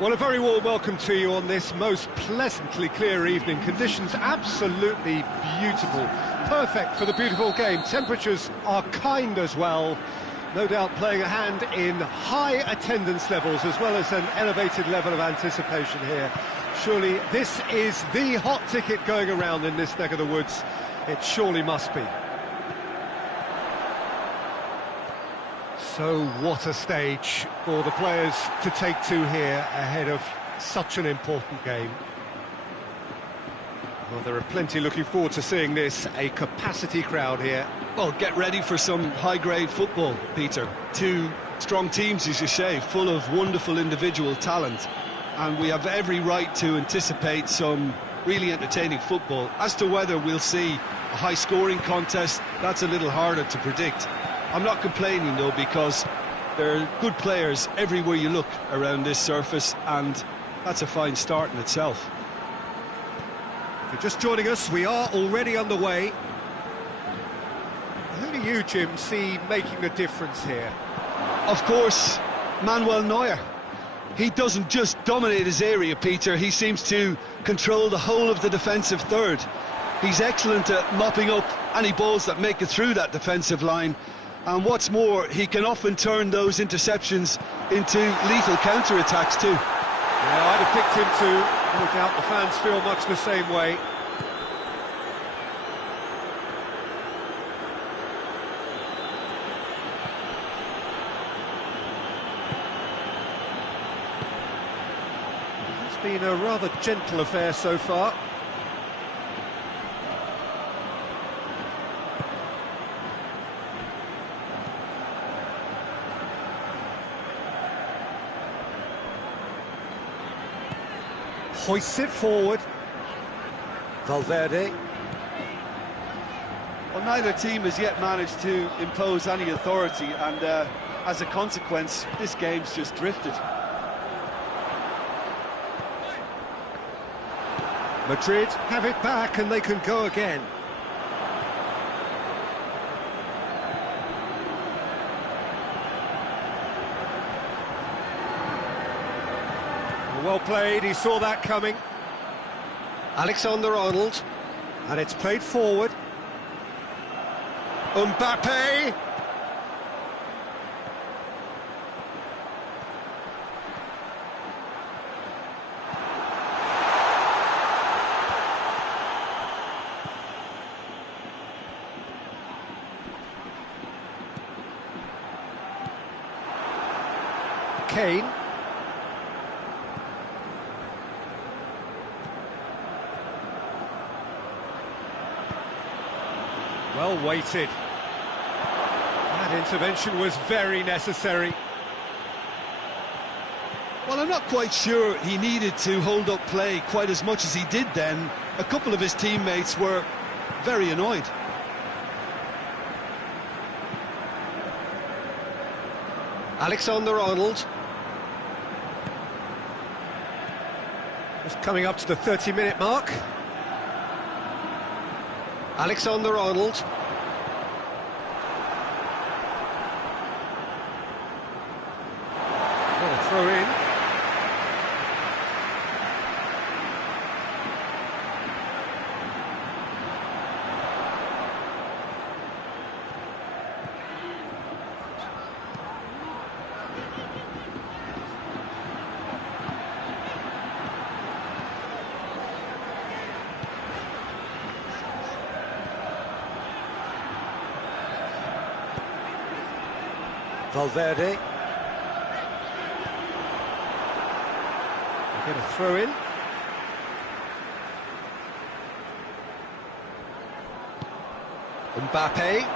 Well, a very warm welcome to you on this most pleasantly clear evening. Conditions absolutely beautiful, perfect for the beautiful game. Temperatures are kind as well, no doubt playing a hand in high attendance levels as well as an elevated level of anticipation here. Surely this is the hot ticket going around in this neck of the woods. It surely must be. So what a stage for the players to take to here ahead of such an important game. Well, there are plenty looking forward to seeing this, a capacity crowd here. Well, get ready for some high-grade football, Peter. Two strong teams, as you say, full of wonderful individual talent. And we have every right to anticipate some really entertaining football. As to whether we'll see a high-scoring contest, that's a little harder to predict. I'm not complaining, though, because there are good players everywhere you look around this surface, and that's a fine start in itself. If you're just joining us, we are already underway. Who do you, Jim, see making a difference here? Of course, Manuel Neuer. He doesn't just dominate his area, Peter. He seems to control the whole of the defensive third. He's excellent at mopping up any balls that make it through that defensive line. And what's more, he can often turn those interceptions into lethal counter-attacks too. Yeah, I'd have picked him too. No doubt the fans feel much the same way. It's been a rather gentle affair so far. Hoists it forward. Valverde. Well, neither team has yet managed to impose any authority, and as a consequence, this game's just drifted. Madrid have it back and they can go again. Well played, he saw that coming. Alexander-Arnold. And it's played forward. Mbappe! Kane. Well weighted. That intervention was very necessary. Well, I'm not quite sure he needed to hold up play quite as much as he did then. A couple of his teammates were very annoyed. Alexander-Arnold. Just coming up to the 30-minute mark. Alexander-Arnold. What a throw in. Valverde. They get a throw in. Mbappe.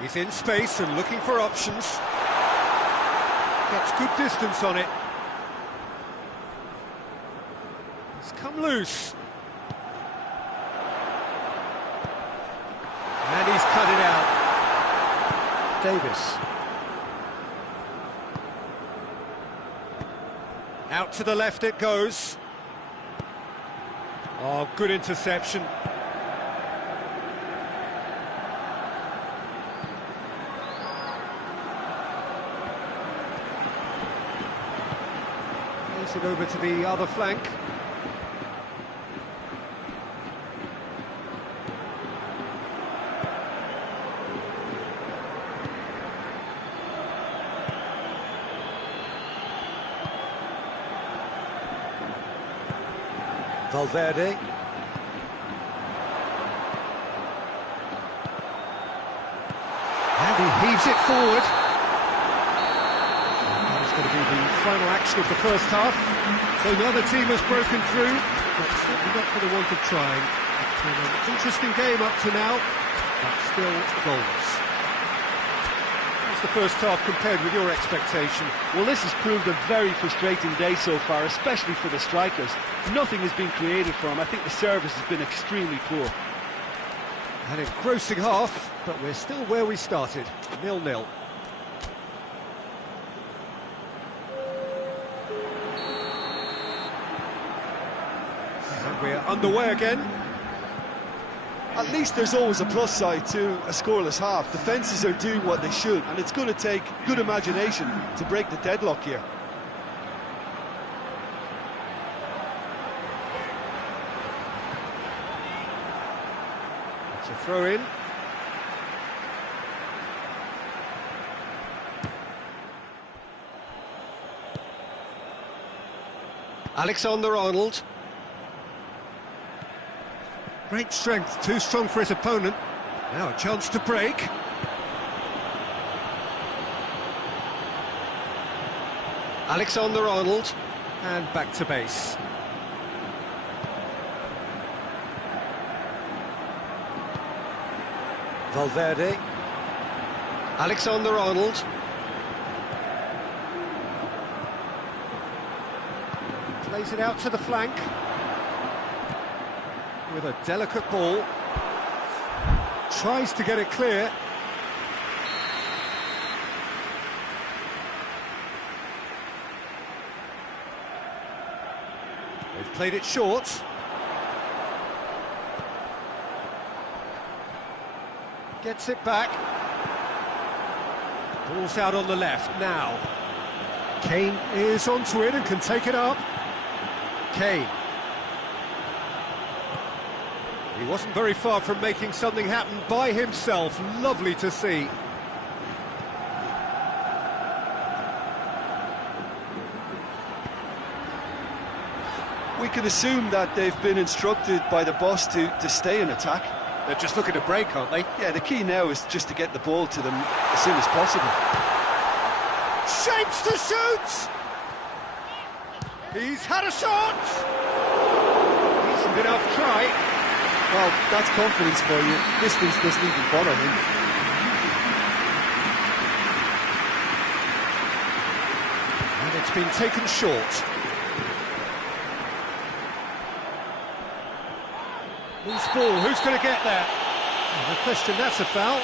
He's in space and looking for options. Gets good distance on it. It's come loose. And he's cut it out. Davis. Out to the left it goes. Oh, good interception. Plays it over to the other flank. Valverde. And he heaves it forward. That's going to be the final action of the first half. So another team has broken through, but certainly not for the want of trying. It's been an interesting game up to now, but still goals. How's the first half compared with your expectation? Well, this has proved a very frustrating day so far, especially for the strikers. Nothing has been created for them. I think the service has been extremely poor. An engrossing half, but we're still where we started, 0-0. And we're underway again. At least there's always a plus side to a scoreless half. Defences are doing what they should, and it's going to take good imagination to break the deadlock here. It's a throw in. Alexander-Arnold. Great strength, too strong for his opponent. Now a chance to break. Alexander-Arnold, and back to base. Valverde. Alexander-Arnold. Plays it out to the flank. With a delicate ball. Tries to get it clear. They've played it short. Gets it back. Ball's out on the left now. Kane is onto it and can take it up. Kane. He wasn't very far from making something happen by himself. Lovely to see. We can assume that they've been instructed by the boss to stay in attack. They're just looking to break, aren't they? Yeah, the key now is just to get the ball to them as soon as possible. Shapes to shoot! He's had a shot! Decent enough try. Well, that's confidence for you. Distance doesn't even bother him. And it's been taken short. Loose ball, who's going to get there? No question, that's a foul.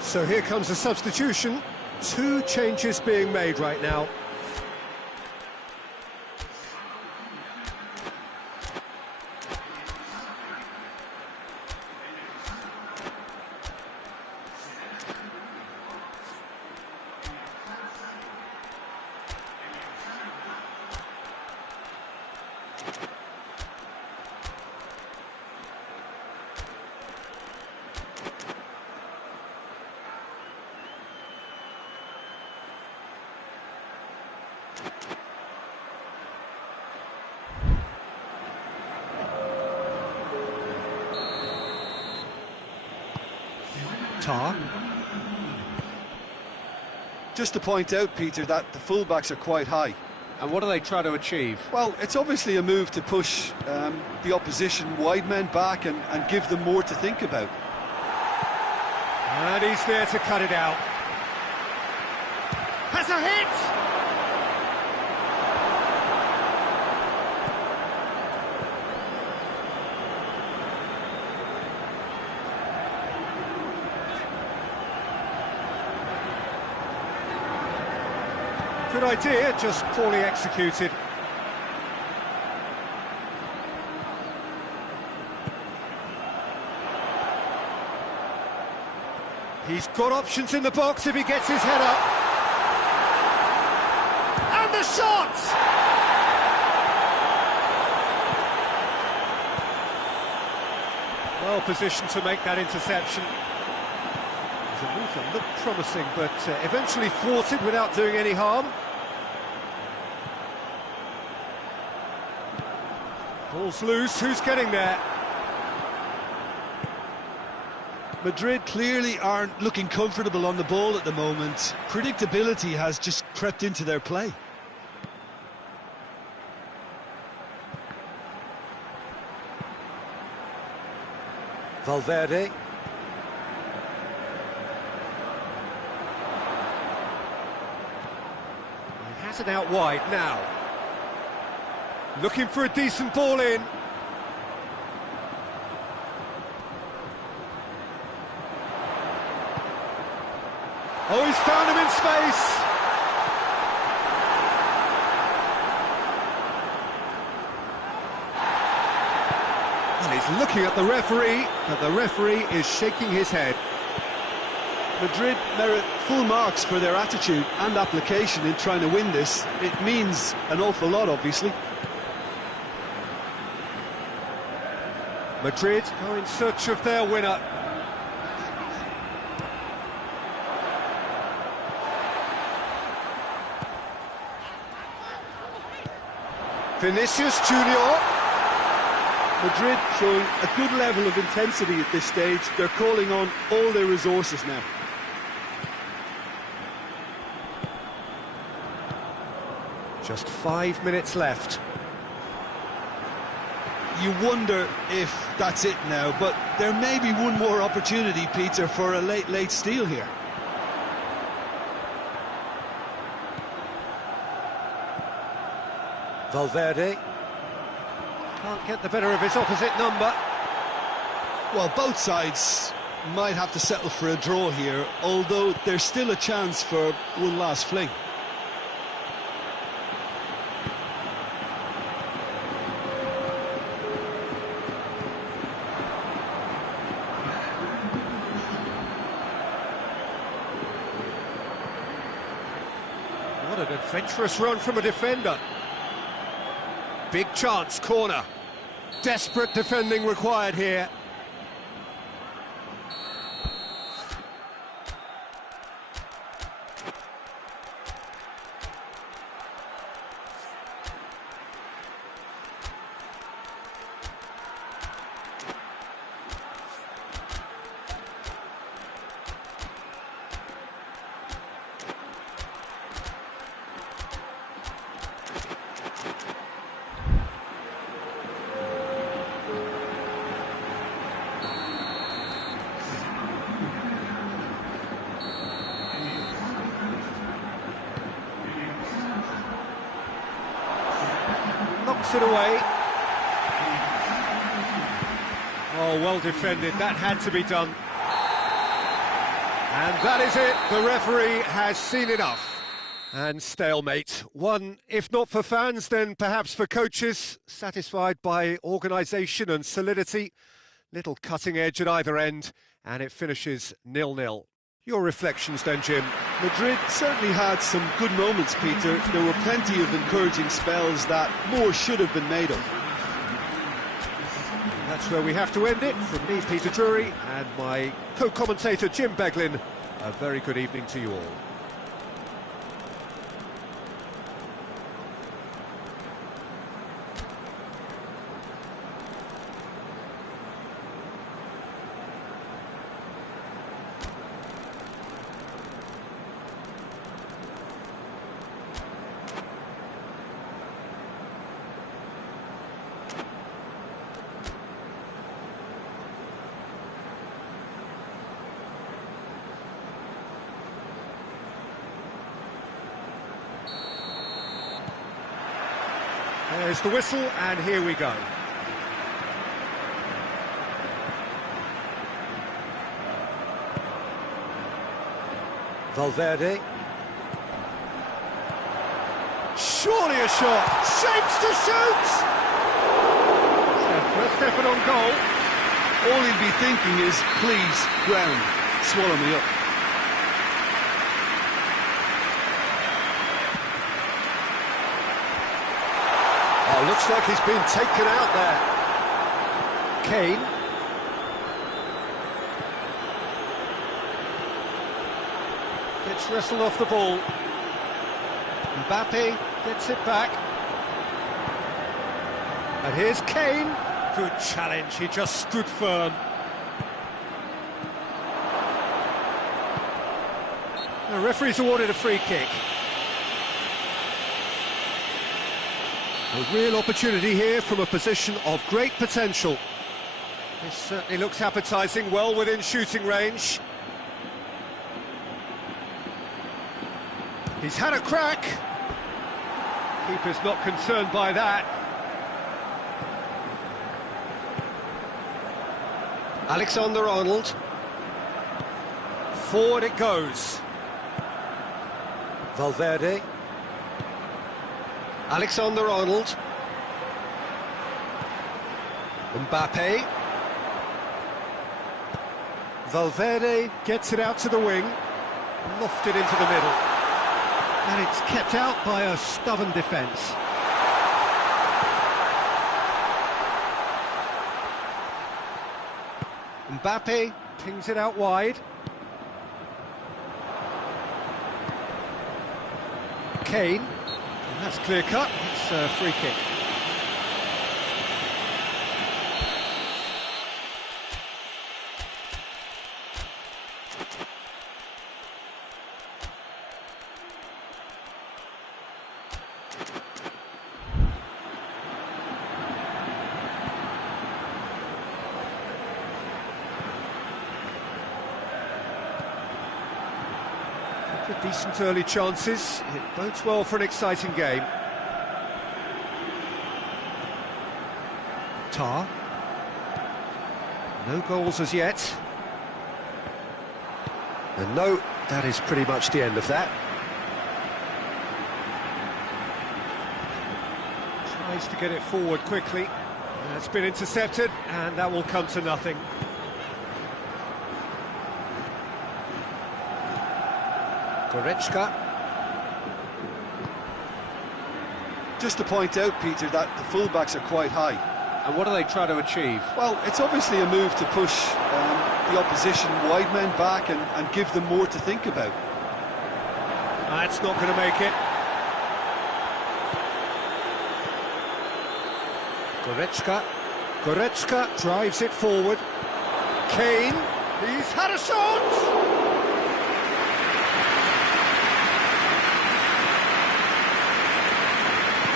So here comes a substitution. 2 changes being made right now. Tar. Just to point out, Peter, that the fullbacks are quite high. And what do they try to achieve? Well, it's obviously a move to push the opposition wide men back and give them more to think about. And he's there to cut it out. Has a hit! Good idea, just poorly executed. He's got options in the box if he gets his head up. And the shot! Well positioned to make that interception. The move that looked promising, but eventually thwarted without doing any harm. Ball's loose, who's getting there? Madrid clearly aren't looking comfortable on the ball at the moment. Predictability has just crept into their play. Valverde. He has it out wide now. Looking for a decent ball in. Oh, he's found him in space. And he's looking at the referee, but the referee is shaking his head. Madrid merit full marks for their attitude and application in trying to win this. It means an awful lot, obviously. Madrid go in search of their winner. Vinicius Junior. Madrid showing a good level of intensity at this stage. They're calling on all their resources now. Just 5 minutes left. You wonder if that's it now, but there may be one more opportunity, Peter, for a late steal here. Valverde can't get the better of his opposite number. Well, both sides might have to settle for a draw here, although there's still a chance for one last fling. What an adventurous run from a defender. Big chance, corner. Desperate defending required here. Knocks it away. Oh, well defended. That had to be done. And that is it. The referee has seen enough. And stalemate. One, if not for fans, then perhaps for coaches, satisfied by organisation and solidity. Little cutting edge at either end, and it finishes 0-0. Your reflections then, Jim? Madrid certainly had some good moments, Peter. There were plenty of encouraging spells that more should have been made of. That's where we have to end it. From me, Peter Drury, and my co-commentator, Jim Beglin, a very good evening to you all. There's the whistle, and here we go. Valverde. Surely a shot. Shapes to shoot! Stefan on goal. All he'd be thinking is, please, ground, swallow me up. Oh, looks like he's been taken out there. Kane. Gets wrestled off the ball. Mbappe gets it back. And here's Kane. Good challenge, he just stood firm. The referee's awarded a free kick. A real opportunity here from a position of great potential. This certainly looks appetising, well within shooting range. He's had a crack. Keeper's not concerned by that. Alexander-Arnold. Forward it goes. Valverde. Alexander-Arnold. Mbappe. Valverde gets it out to the wing, lofted into the middle. And it's kept out by a stubborn defence. Mbappe pings it out wide. Kane. And that's clear cut. It's a free kick. Decent early chances. It bodes well for an exciting game. Tar. No goals as yet. And no, that is pretty much the end of that. Tries to get it forward quickly. That's been intercepted, and that will come to nothing. Goretzka. Just to point out, Peter, that the fullbacks are quite high. And what are they trying to achieve? Well, it's obviously a move to push the opposition wide men back and give them more to think about. That's not going to make it. Goretzka. Goretzka drives it forward. Kane. He's had a shot!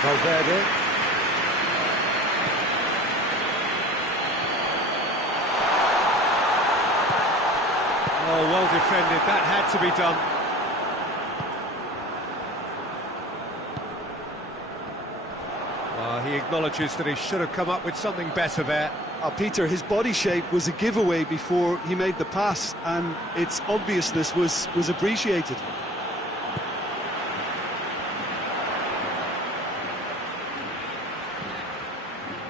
Valverde. Oh, well defended. That had to be done. He acknowledges that he should have come up with something better there. Peter, his body shape was a giveaway before he made the pass, and its obviousness was appreciated.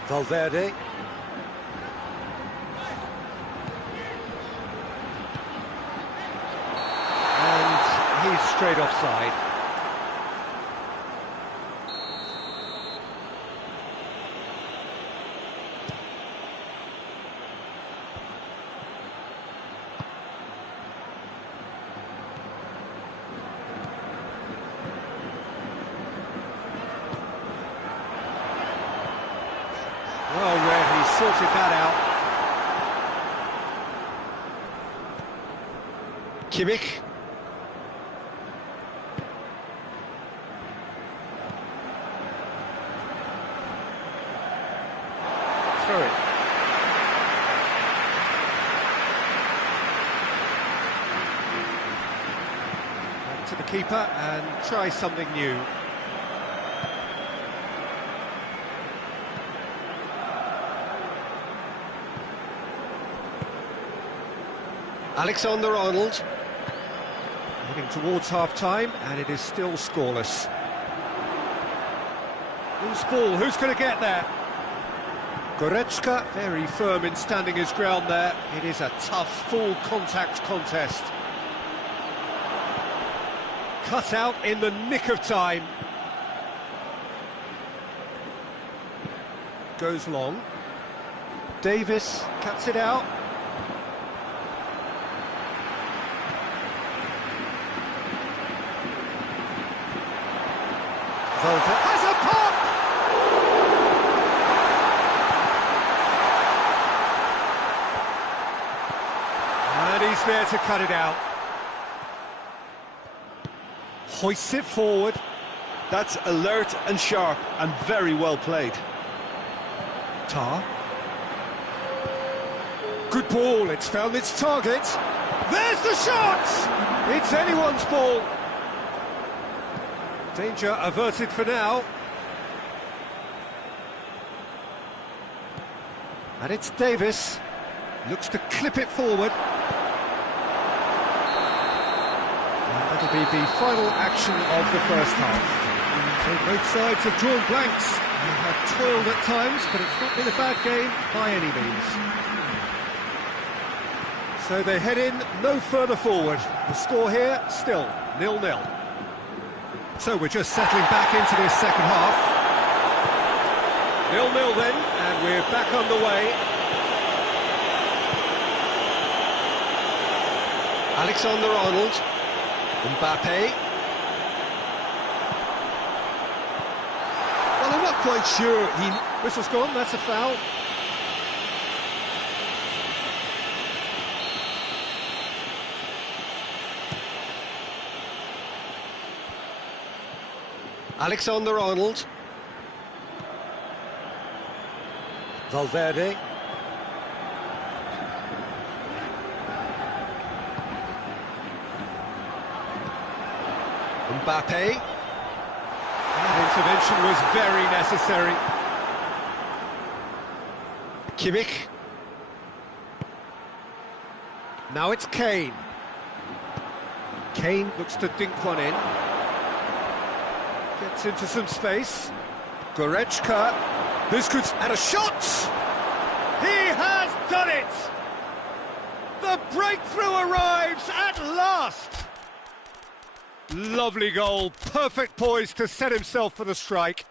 Valverde. And he's straight offside. Well read, he sorted that out. Kimmich. Throw it. Back to the keeper and try something new. Alexander-Arnold, heading towards half-time, and it is still scoreless. Loose ball, who's going to get there? Goretzka, very firm in standing his ground there. It is a tough, full-contact contest. Cut out in the nick of time. Goes long. Davis cuts it out. Has a pop! And he's there to cut it out. Hoists it forward. That's alert and sharp and very well played. Tar. Good ball, it's found its target. There's the shot! It's anyone's ball. Danger averted for now. And it's Davis. Looks to clip it forward. And that'll be the final action of the first half. So both sides have drawn blanks. They have toiled at times, but it's not been a bad game by any means. So they head in no further forward. The score here, still 0-0. So we're just settling back into this second half. 0-0 then, and we're back underway. Alexander-Arnold. Mbappe. Well, I'm not quite sure he... Whistle's gone, that's a foul. Alexander-Arnold. Valverde. Mbappe. That intervention was very necessary. Kimmich. Now it's Kane. Kane looks to dink one in. Gets into some space. Goretzka. This could... and a shot! He has done it! The breakthrough arrives at last! Lovely goal, perfect poise to set himself for the strike.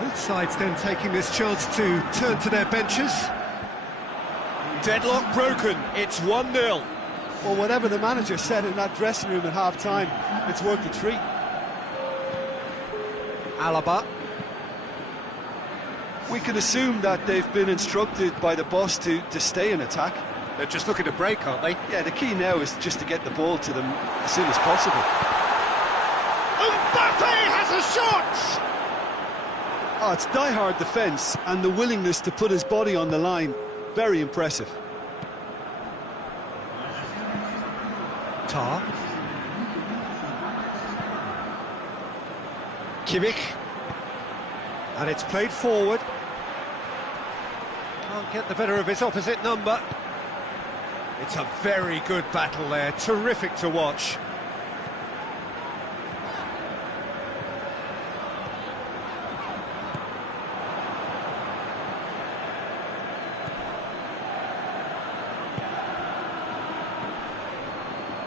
Both sides then taking this chance to turn to their benches. Deadlock broken, it's 1-0. Well, whatever the manager said in that dressing room at half-time, it's worth the treat. Alaba. We can assume that they've been instructed by the boss to stay in attack. They're just looking to break, aren't they? Yeah, the key now is just to get the ball to them as soon as possible. Mbappe has a shot! Oh, it's die-hard defence and the willingness to put his body on the line. Very impressive. Tar. Kimmich. And it's played forward. Can't get the better of his opposite number. It's a very good battle there, terrific to watch.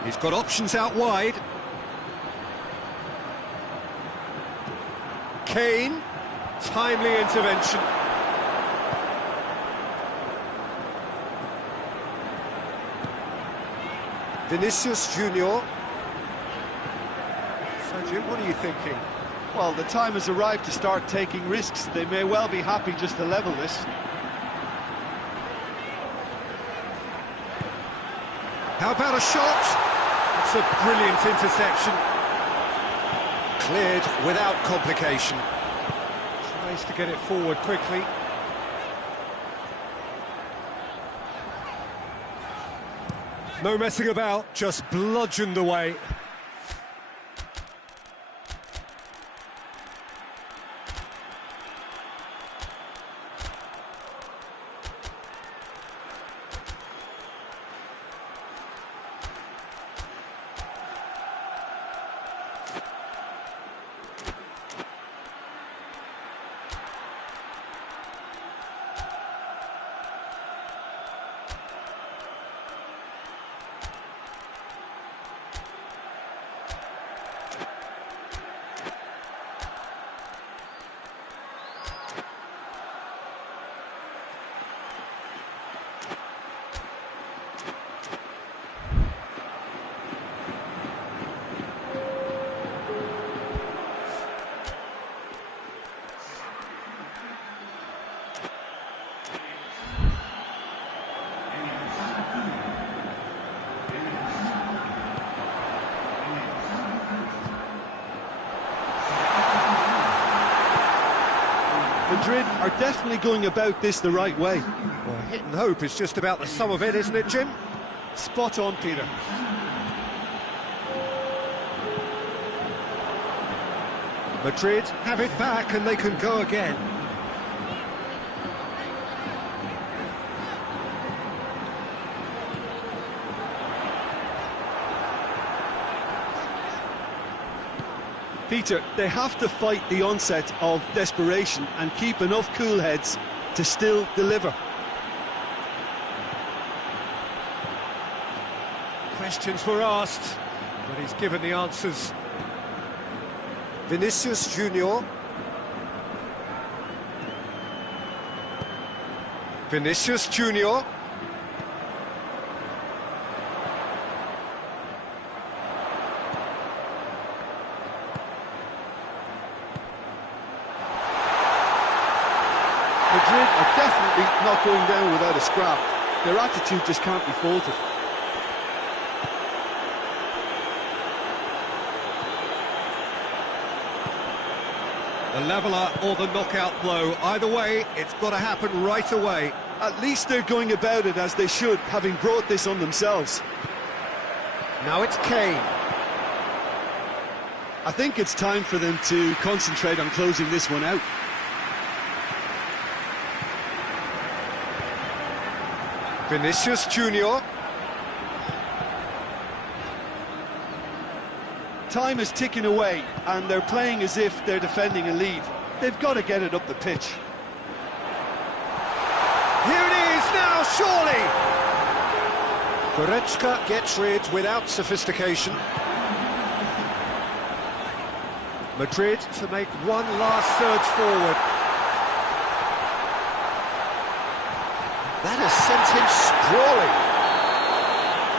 He's got options out wide. Kane, timely intervention. Vinicius Junior. So Jim, what are you thinking? Well, the time has arrived to start taking risks. They may well be happy just to level this. How about a shot? It's a brilliant interception. Cleared without complication. Tries to get it forward quickly. No messing about, just bludgeoned away. Madrid are definitely going about this the right way. Well, hit and hope is just about the sum of it, isn't it, Jim? Spot on, Peter. Madrid have it back and they can go again. Peter, they have to fight the onset of desperation and keep enough cool heads to still deliver. Questions were asked, but he's given the answers. Vinicius Junior. Vinicius Junior. Madrid are definitely not going down without a scrap. Their attitude just can't be faulted. The leveller or the knockout blow. Either way, it's got to happen right away. At least they're going about it as they should, having brought this on themselves. Now it's Kane. I think it's time for them to concentrate on closing this one out. Vinicius Junior. Time is ticking away, and they're playing as if they're defending a lead. They've got to get it up the pitch. Here it is now, surely! Goretzka gets rid without sophistication. Madrid to make one last surge forward. That has sent him sprawling.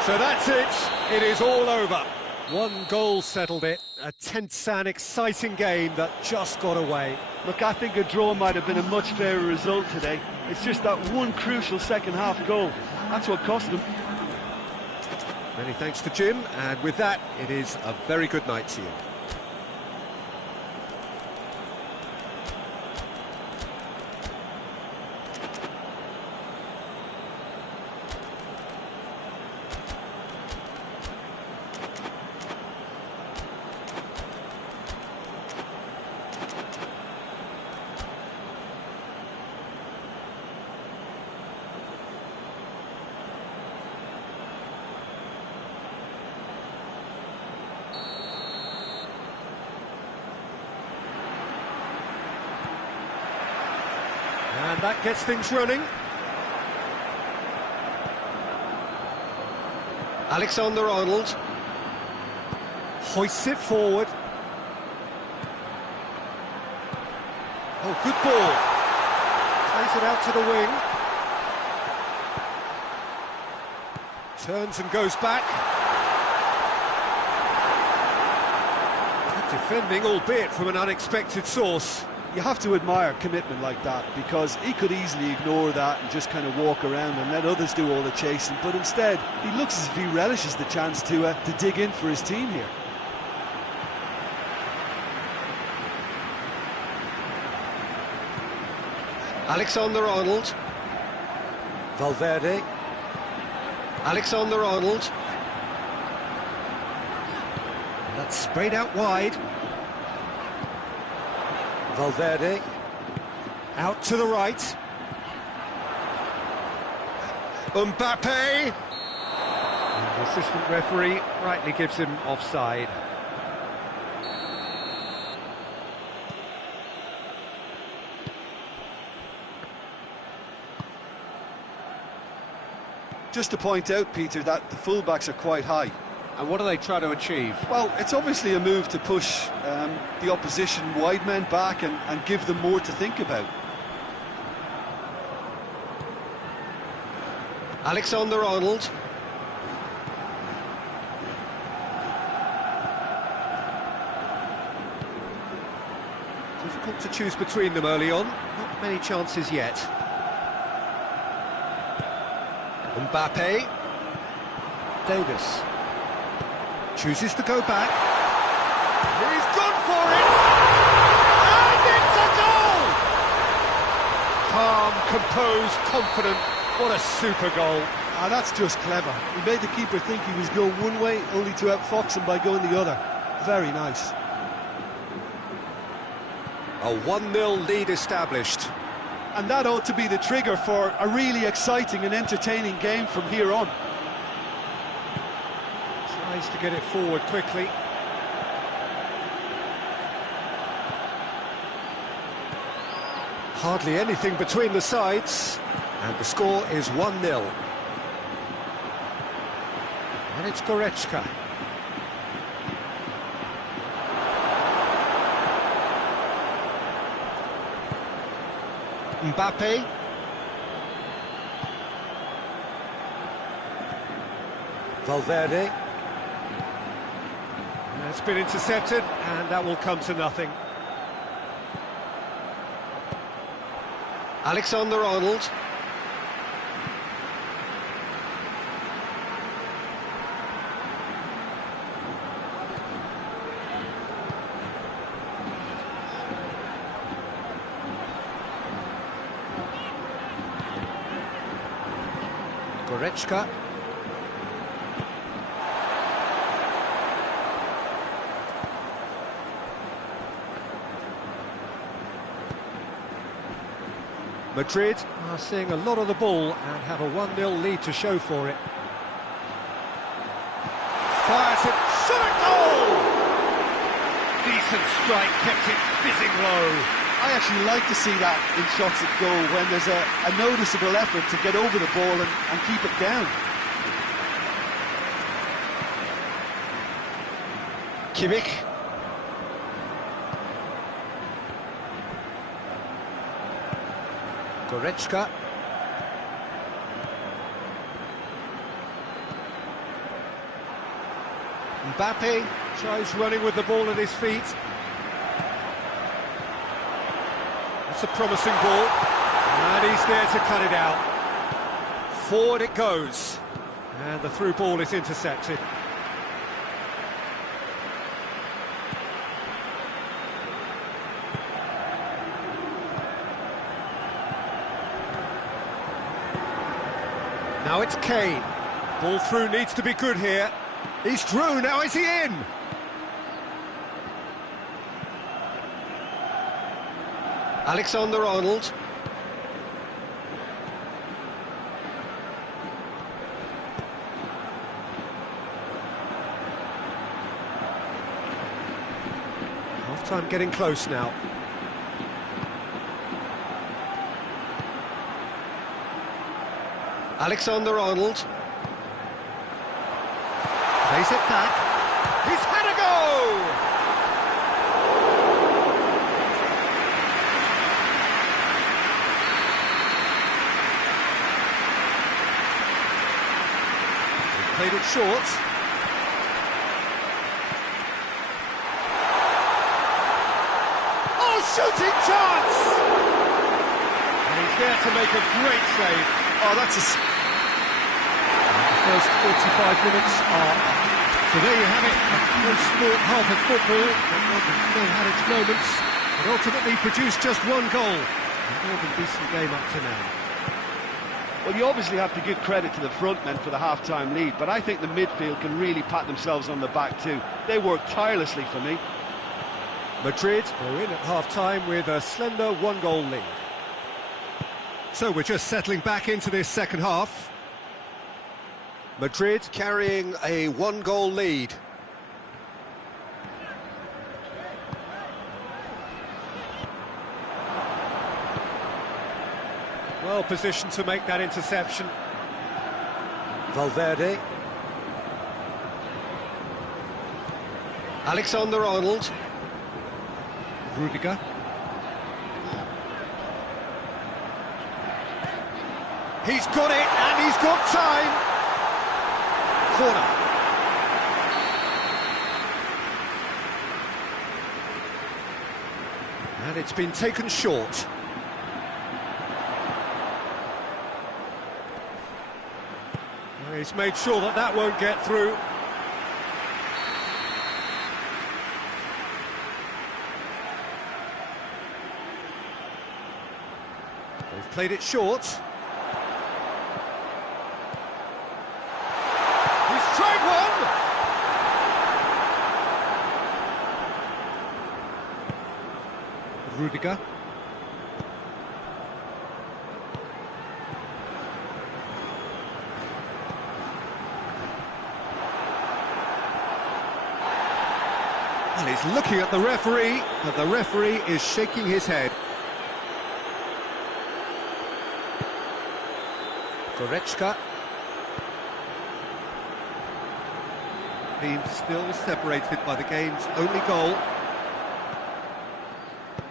So that's it. It is all over. One goal settled it. A tense and exciting game that just got away. Look, I think a draw might have been a much fairer result today. It's just that one crucial second-half goal. That's what cost them. Many thanks to Jim, and with that, it is a very good night to you. And that gets things running. Alexander-Arnold hoists it forward. Oh, good ball. Plays it out to the wing. Turns and goes back. Good defending, albeit from an unexpected source. You have to admire commitment like that, because he could easily ignore that and just kind of walk around and let others do all the chasing, but instead he looks as if he relishes the chance to dig in for his team here. Alexander-Arnold. Valverde. Alexander-Arnold. That's sprayed out wide. Valverde, out to the right. Mbappe. And the assistant referee rightly gives him offside. Just to point out, Peter, that the fullbacks are quite high. And what do they try to achieve? Well, it's obviously a move to push the opposition wide men back and give them more to think about. Alexander-Arnold. Difficult to choose between them early on. Not many chances yet. Mbappe. Davis. Chooses to go back. He's gone for it! And it's a goal! Calm, composed, confident. What a super goal. Ah, that's just clever. He made the keeper think he was going one way, only to outfox him by going the other. Very nice. A 1-0 lead established. And that ought to be the trigger for a really exciting and entertaining game from here on. Tries to get it forward quickly. Hardly anything between the sides, and the score is 1-0. And it's Goretzka. Mbappe. Valverde. It's been intercepted, and that will come to nothing. Alexander-Arnold. Goretzka. Madrid are seeing a lot of the ball and have a 1-0 lead to show for it. Fires it, shot at goal! Decent strike, kept it fizzing low. I actually like to see that in shots at goal when there's a noticeable effort to get over the ball and keep it down. Kimmich. Goretzka. Mbappe tries running with the ball at his feet. That's a promising ball, and he's there to cut it out. Forward it goes, and the through ball is intercepted. Now it's Kane. Ball through needs to be good here. He's through, now is he in? Alexander-Arnold. Half-time getting close now. Alexander-Arnold. Plays it back. He's had a go! He's played it short. Oh, shooting chance! And he's there to make a great save. Oh, that's a... The first 45 minutes are up. So there you have it, a close sport half of football, but one that still had its moments, but ultimately produced just one goal. A more than decent game up to now. Well, you obviously have to give credit to the front men for the half-time lead, but I think the midfield can really pat themselves on the back too. They worked tirelessly for me. Madrid go in at half-time with a slender one-goal lead. So we're just settling back into this second half. Madrid carrying a one-goal lead. Well positioned to make that interception. Valverde. Alexander-Arnold. Rudiger. He's got it, and he's got time. Corner. And it's been taken short. He's made sure that that won't get through. They've played it short. He's tried one! Rudiger. Well, he's looking at the referee, but the referee is shaking his head. Goretzka. Team still separated by the game's only goal.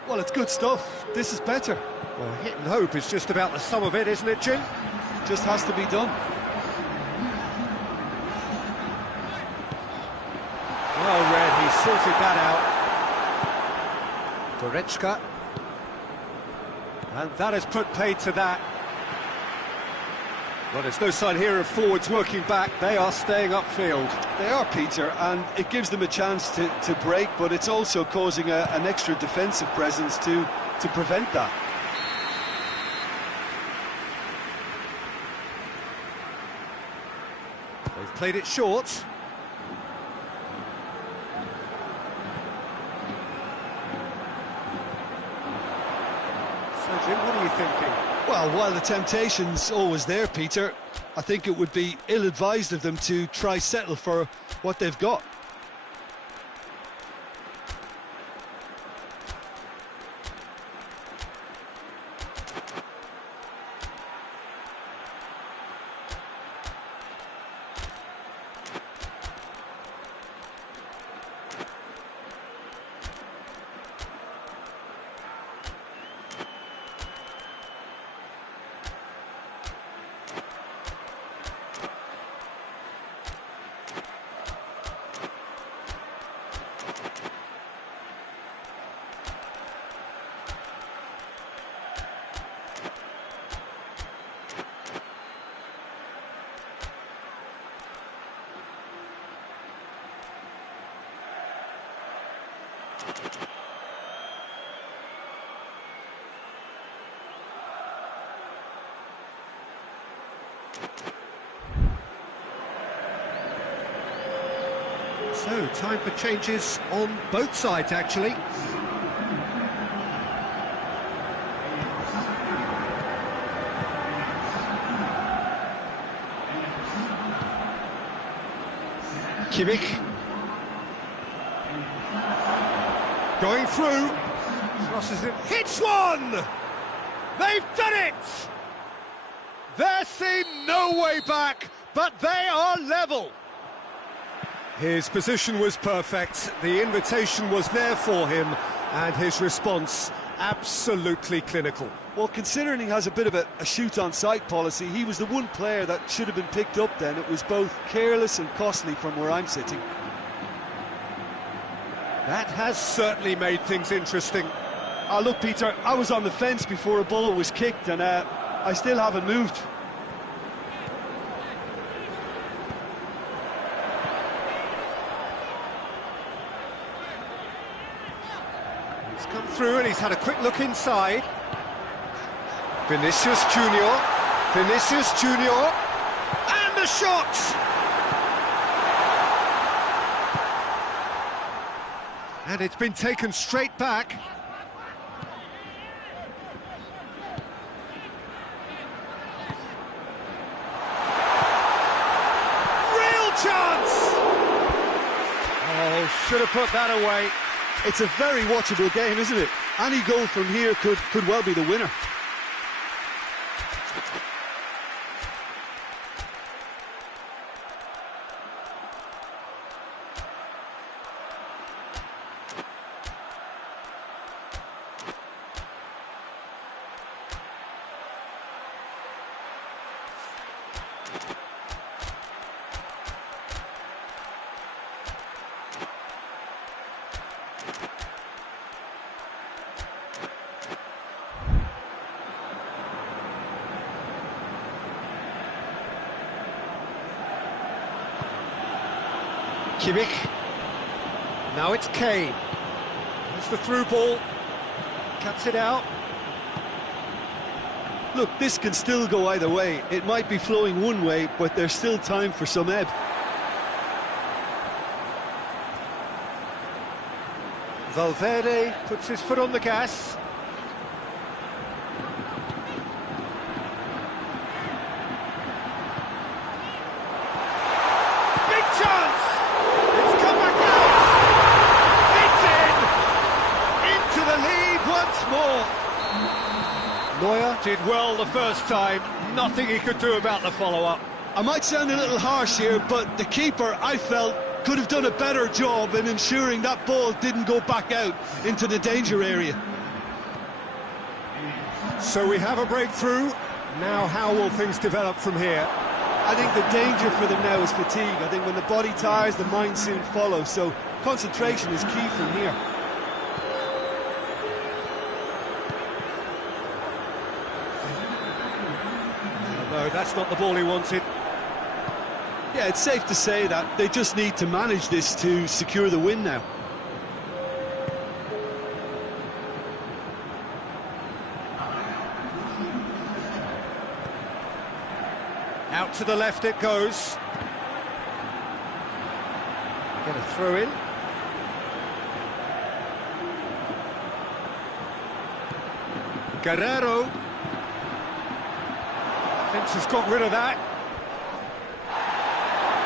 Well, it's good stuff. This is better. Well, hit and hope is just about the sum of it, isn't it, Jim? Just has to be done. Well read, he sorted that out. Goretzka. And that has put paid to that. Well, there's no sign here of forwards working back. They are staying upfield. They are, Peter, and it gives them a chance to break, but it's also causing an extra defensive presence to prevent that. They've played it short. So, Jim, what are you thinking? Well, while the temptation's always there, Peter, I think it would be ill-advised of them to try settle for what they've got. So, time for changes on both sides, actually. Kimmich. Going through. Crosses it. Hits one! They've done it! There seemed no way back, but they are level. His position was perfect, the invitation was there for him, and his response absolutely clinical. Well, considering he has a bit of a shoot-on-sight policy, he was the one player that should have been picked up then. It was both careless and costly from where I'm sitting. That has certainly made things interesting. Look, Peter, I was on the fence before a ball was kicked, and I still haven't moved. He's come through and he's had a quick look inside. Vinicius Junior, and the shot! And it's been taken straight back. Real chance! Oh, should have put that away. It's a very watchable game, isn't it? Any goal from here could well be the winner. Kimmich. Now it's Kane. There's the through ball. Cuts it out. Look, this can still go either way. It might be flowing one way, but there's still time for some ebb. Valverde puts his foot on the gas. Big chance! It's come back out! It's in! Into the lead once more! Neuer did well the first time, nothing he could do about the follow-up. I might sound a little harsh here, but the keeper, I felt, could have done a better job in ensuring that ball didn't go back out into the danger area. So we have a breakthrough. Now how will things develop from here? I think the danger for them now is fatigue. I think when the body tires, the mind soon follows. So concentration is key from here. No, that's not the ball he wanted. Yeah, it's safe to say that they just need to manage this to secure the win now. Out to the left it goes. Get a throw in. Guerrero. Fence has got rid of that.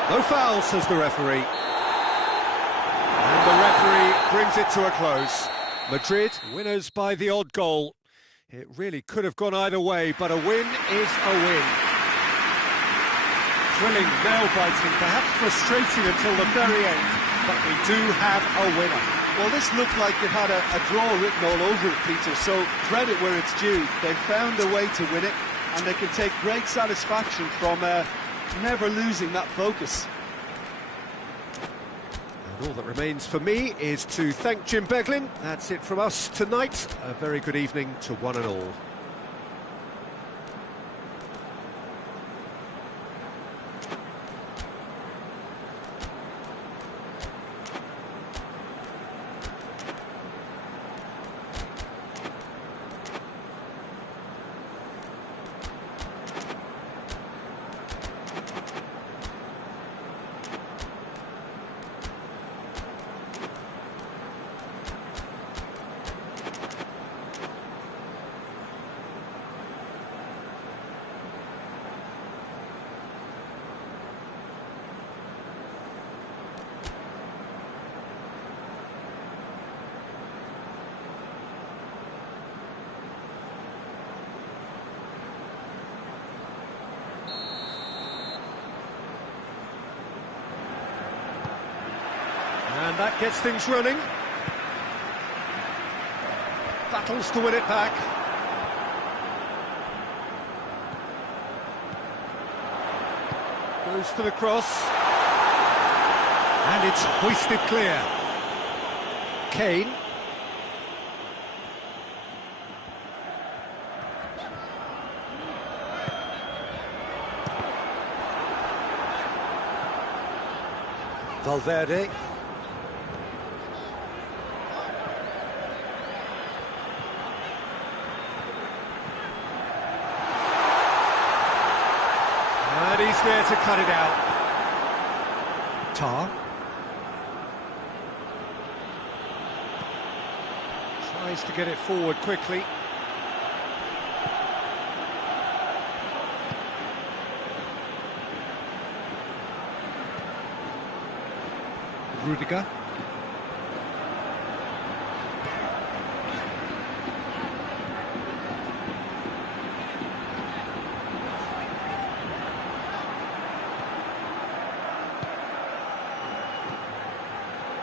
No foul, says the referee. And the referee brings it to a close. Madrid winners by the odd goal. It really could have gone either way, but a win is a win. Thrilling, nail-biting, perhaps frustrating until the very end, but we do have a winner. Well, this looked like it had a draw written all over it, Peter, so credit where it's due. They found a way to win it, and they can take great satisfaction from never losing that focus. And all that remains for me is to thank Jim Beglin. That's it from us tonight. A very good evening to one and all. And that gets things running. Battles to win it back. Goes for the cross. And it's hoisted clear. Kane. Valverde. And he's there to cut it out. Tar. Tries to get it forward quickly. Rudiger.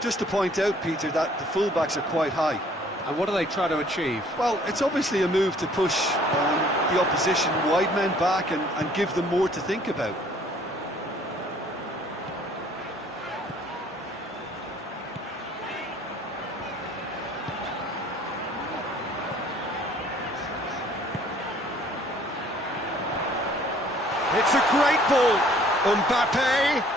Just to point out, Peter, that the fullbacks are quite high. And what do they try to achieve? Well, it's obviously a move to push the opposition wide men back and give them more to think about. It's a great ball. Mbappe.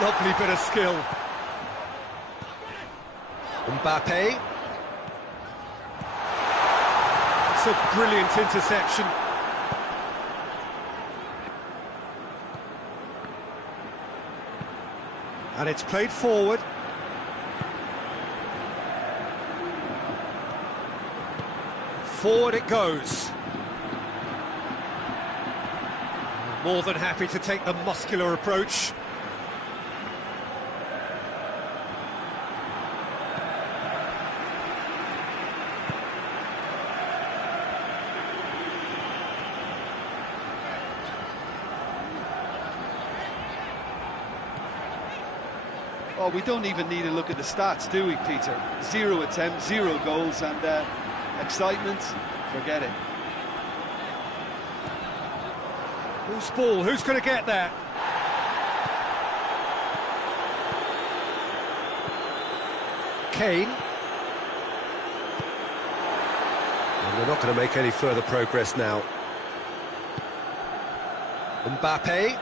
Lovely bit of skill. Mbappe. It's a brilliant interception. And it's played forward. Forward it goes. More than happy to take the muscular approach. Oh, we don't even need to look at the stats, do we, Peter? 0 attempts, 0 goals, and excitement, forget it. Who's ball? Who's going to get that? Kane. They're not going to make any further progress now. Mbappe.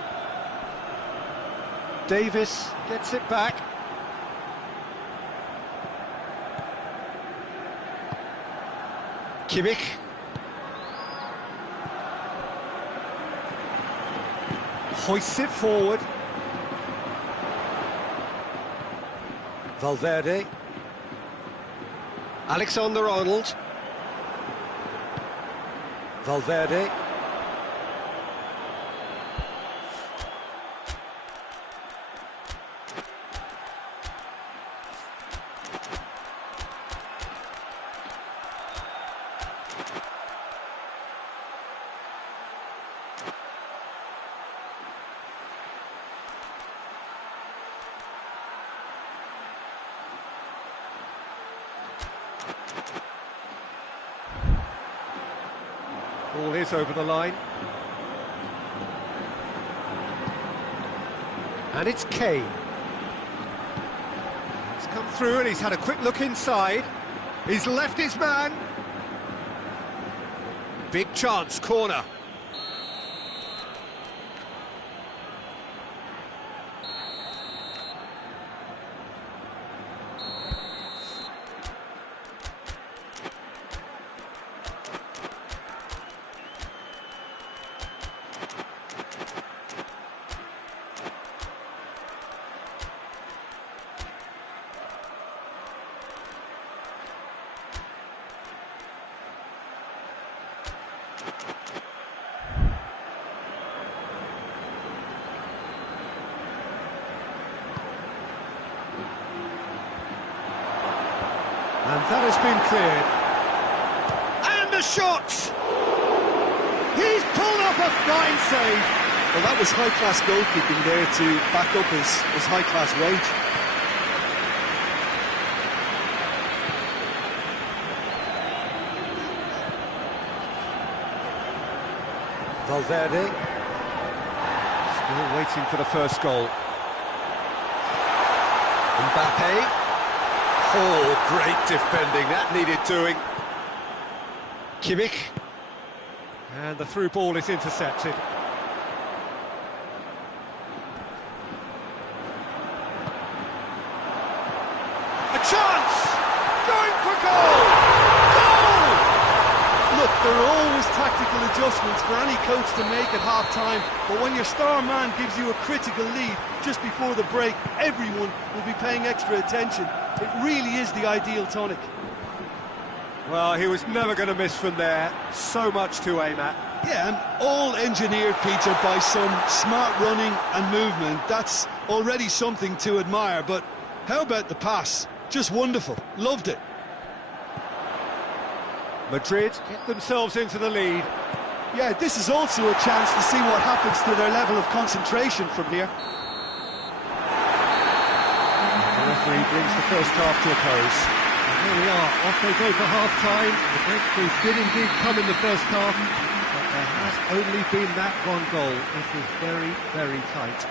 Davis gets it back. Kimmich. Hoists it forward. Valverde. Alexander-Arnold. Valverde. Ball is over the line. And it's Kane. He's come through and he's had a quick look inside. He's left his man. Big chance, corner. And that has been cleared. And the shot! He's pulled off a fine save. Well, that was high-class goalkeeping there to back up his high-class wage. Valverde. Still waiting for the first goal. Mbappe. Oh, great defending, that needed doing. Kimmich. And the through ball is intercepted. A chance! Going for goal! Goal! Look, there are always tactical adjustments for any coach to make at half-time, but when your star man gives you a critical lead just before the break, everyone will be paying extra attention. It really is the ideal tonic. Well, he was never going to miss from there. So much to aim at. Yeah, and all engineered, Peter, by some smart running and movement. That's already something to admire, but how about the pass? Just wonderful. Loved it. Madrid get themselves into the lead. Yeah, this is also a chance to see what happens to their level of concentration from here. The referee brings the first half to a close. And here we are, off they go for half-time. The breakthrough did indeed come in the first half, but there has only been that one goal. It was very, very tight.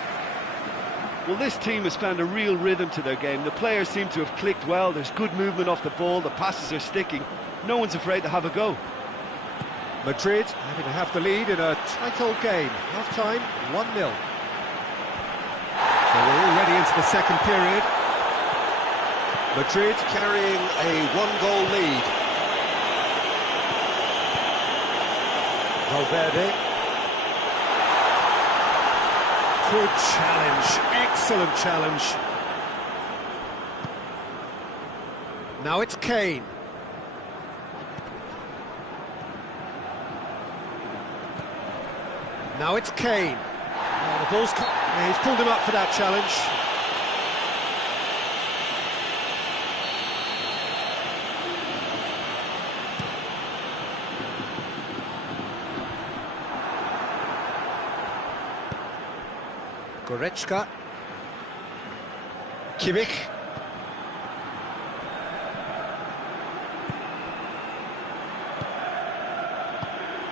Well, this team has found a real rhythm to their game. The players seem to have clicked well. There's good movement off the ball. The passes are sticking. No one's afraid to have a go. Madrid happy to have the lead in a tight old game. Half-time, 1-0. So we're already into the second period. Madrid carrying a one-goal lead. Valverde. Good challenge, excellent challenge. Now it's Kane. Now it's Kane. Oh, the ball's... Yeah, he's pulled him up for that challenge. Goretzka. Kimmich.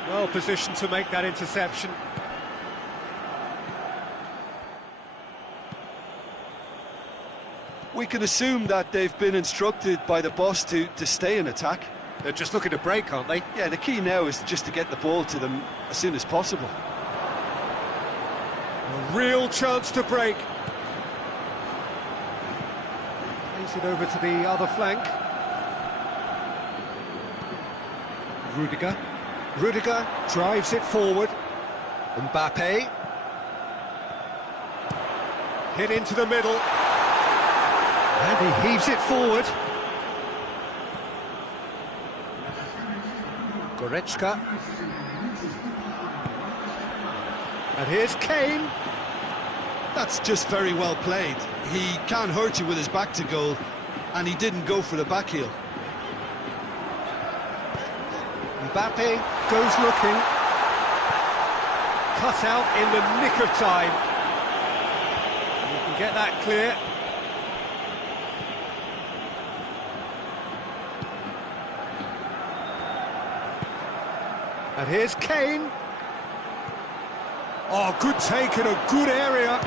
Well positioned to make that interception. We can assume that they've been instructed by the boss to stay in attack. They're just looking to break, aren't they? Yeah, the key now is just to get the ball to them as soon as possible. A real chance to break. Plays it over to the other flank. Rudiger drives it forward. Mbappe. Hit into the middle. And he heaves it forward. Goretzka. And here's Kane. That's just very well played. He can't hurt you with his back to goal, and he didn't go for the back heel. Mbappe goes looking. Cut out in the nick of time. You can get that clear. And here's Kane. Oh, good take in a good area.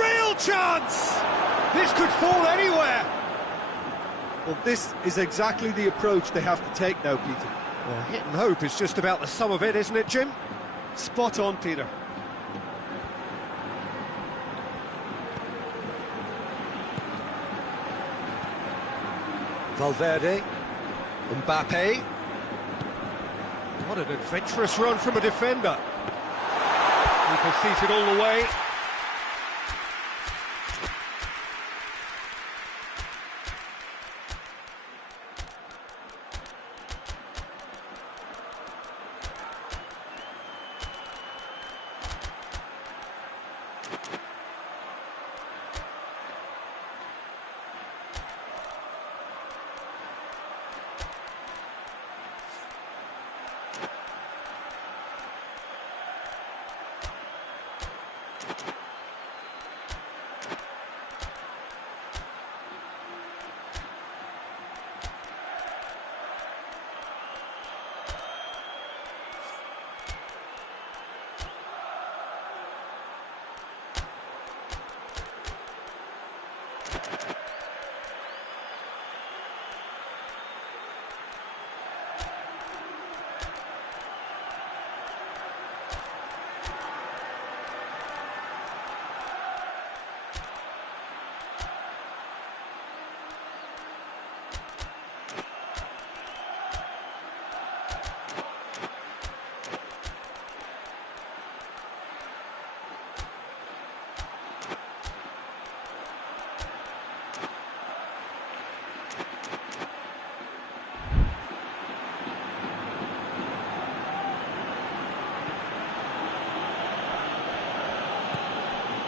Real chance! This could fall anywhere. Well, this is exactly the approach they have to take now, Peter. Well, hit and hope is just about the sum of it, isn't it, Jim? Spot on, Peter. Valverde. Mbappe. What an adventurous run from a defender. People seated all the way.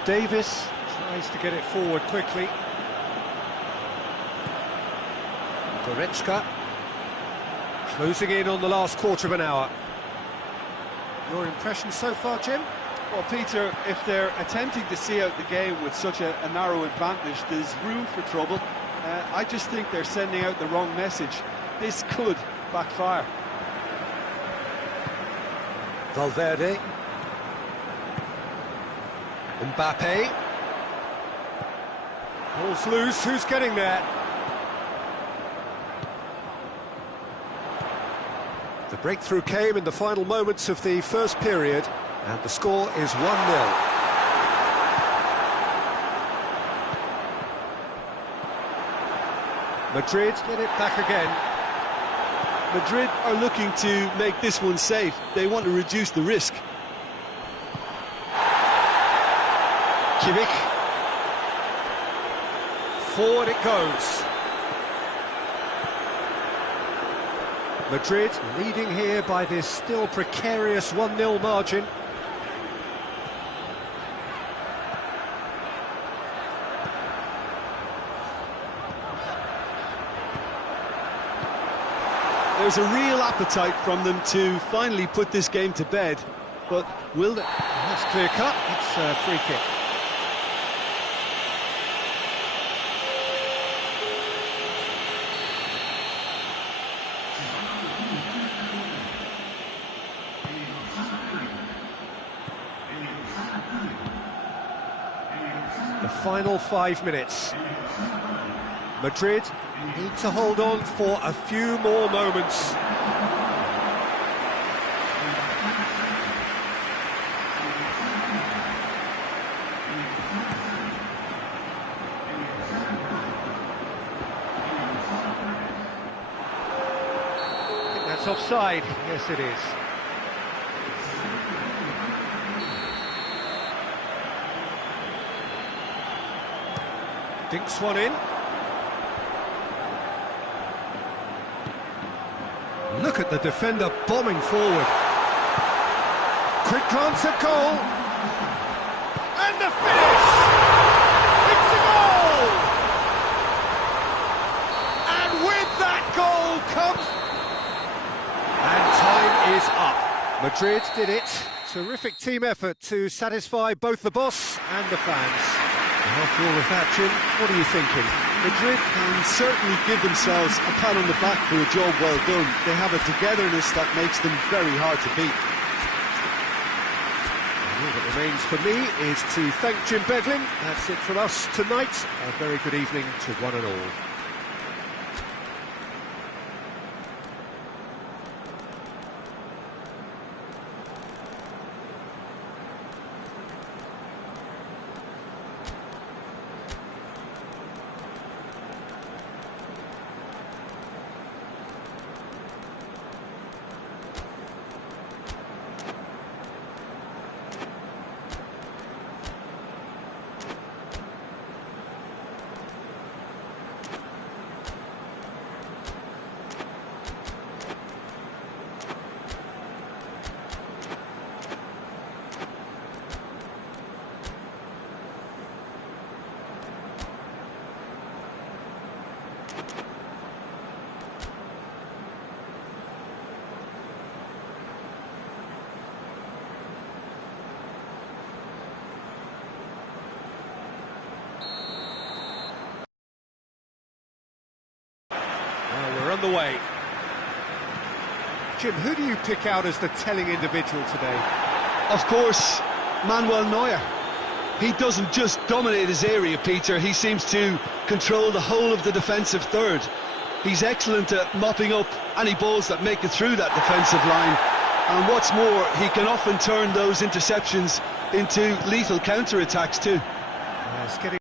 Davis tries to get it forward quickly. Goretzka closing in on the last quarter of an hour. Your impression so far, Jim? Well, Peter, if they're attempting to see out the game with such a narrow advantage, there's room for trouble. I just think they're sending out the wrong message. This could backfire. Valverde. Mbappe. Ball's loose, who's getting there? The breakthrough came in the final moments of the first period, and the score is 1-0. Madrid get it back again. Madrid are looking to make this one safe. They want to reduce the risk. Kimmich. Forward it goes. Madrid leading here by this still precarious 1-0 margin. There's a real appetite from them to finally put this game to bed, but will they? That's clear cut, it's a free kick. The final 5 minutes. Madrid Need to hold on for a few more moments. I think that's offside. Yes, it is. Dinks one in. Look at the defender bombing forward. Quick glance at goal. And the finish! It's a goal! And with that goal comes... And time is up. Madrid did it. Terrific team effort to satisfy both the boss and the fans. After all of that, Jim, what are you thinking? Madrid can certainly give themselves a pat on the back for a job well done. They have a togetherness that makes them very hard to beat. All that remains for me is to thank Jim Beglin. That's it from us tonight. A very good evening to one and all. We're on the way. Jim, who do you pick out as the telling individual today? Of course, Manuel Neuer. He doesn't just dominate his area, Peter. He seems to control the whole of the defensive third. He's excellent at mopping up any balls that make it through that defensive line. And what's more, he can often turn those interceptions into lethal counter-attacks too. It's getting...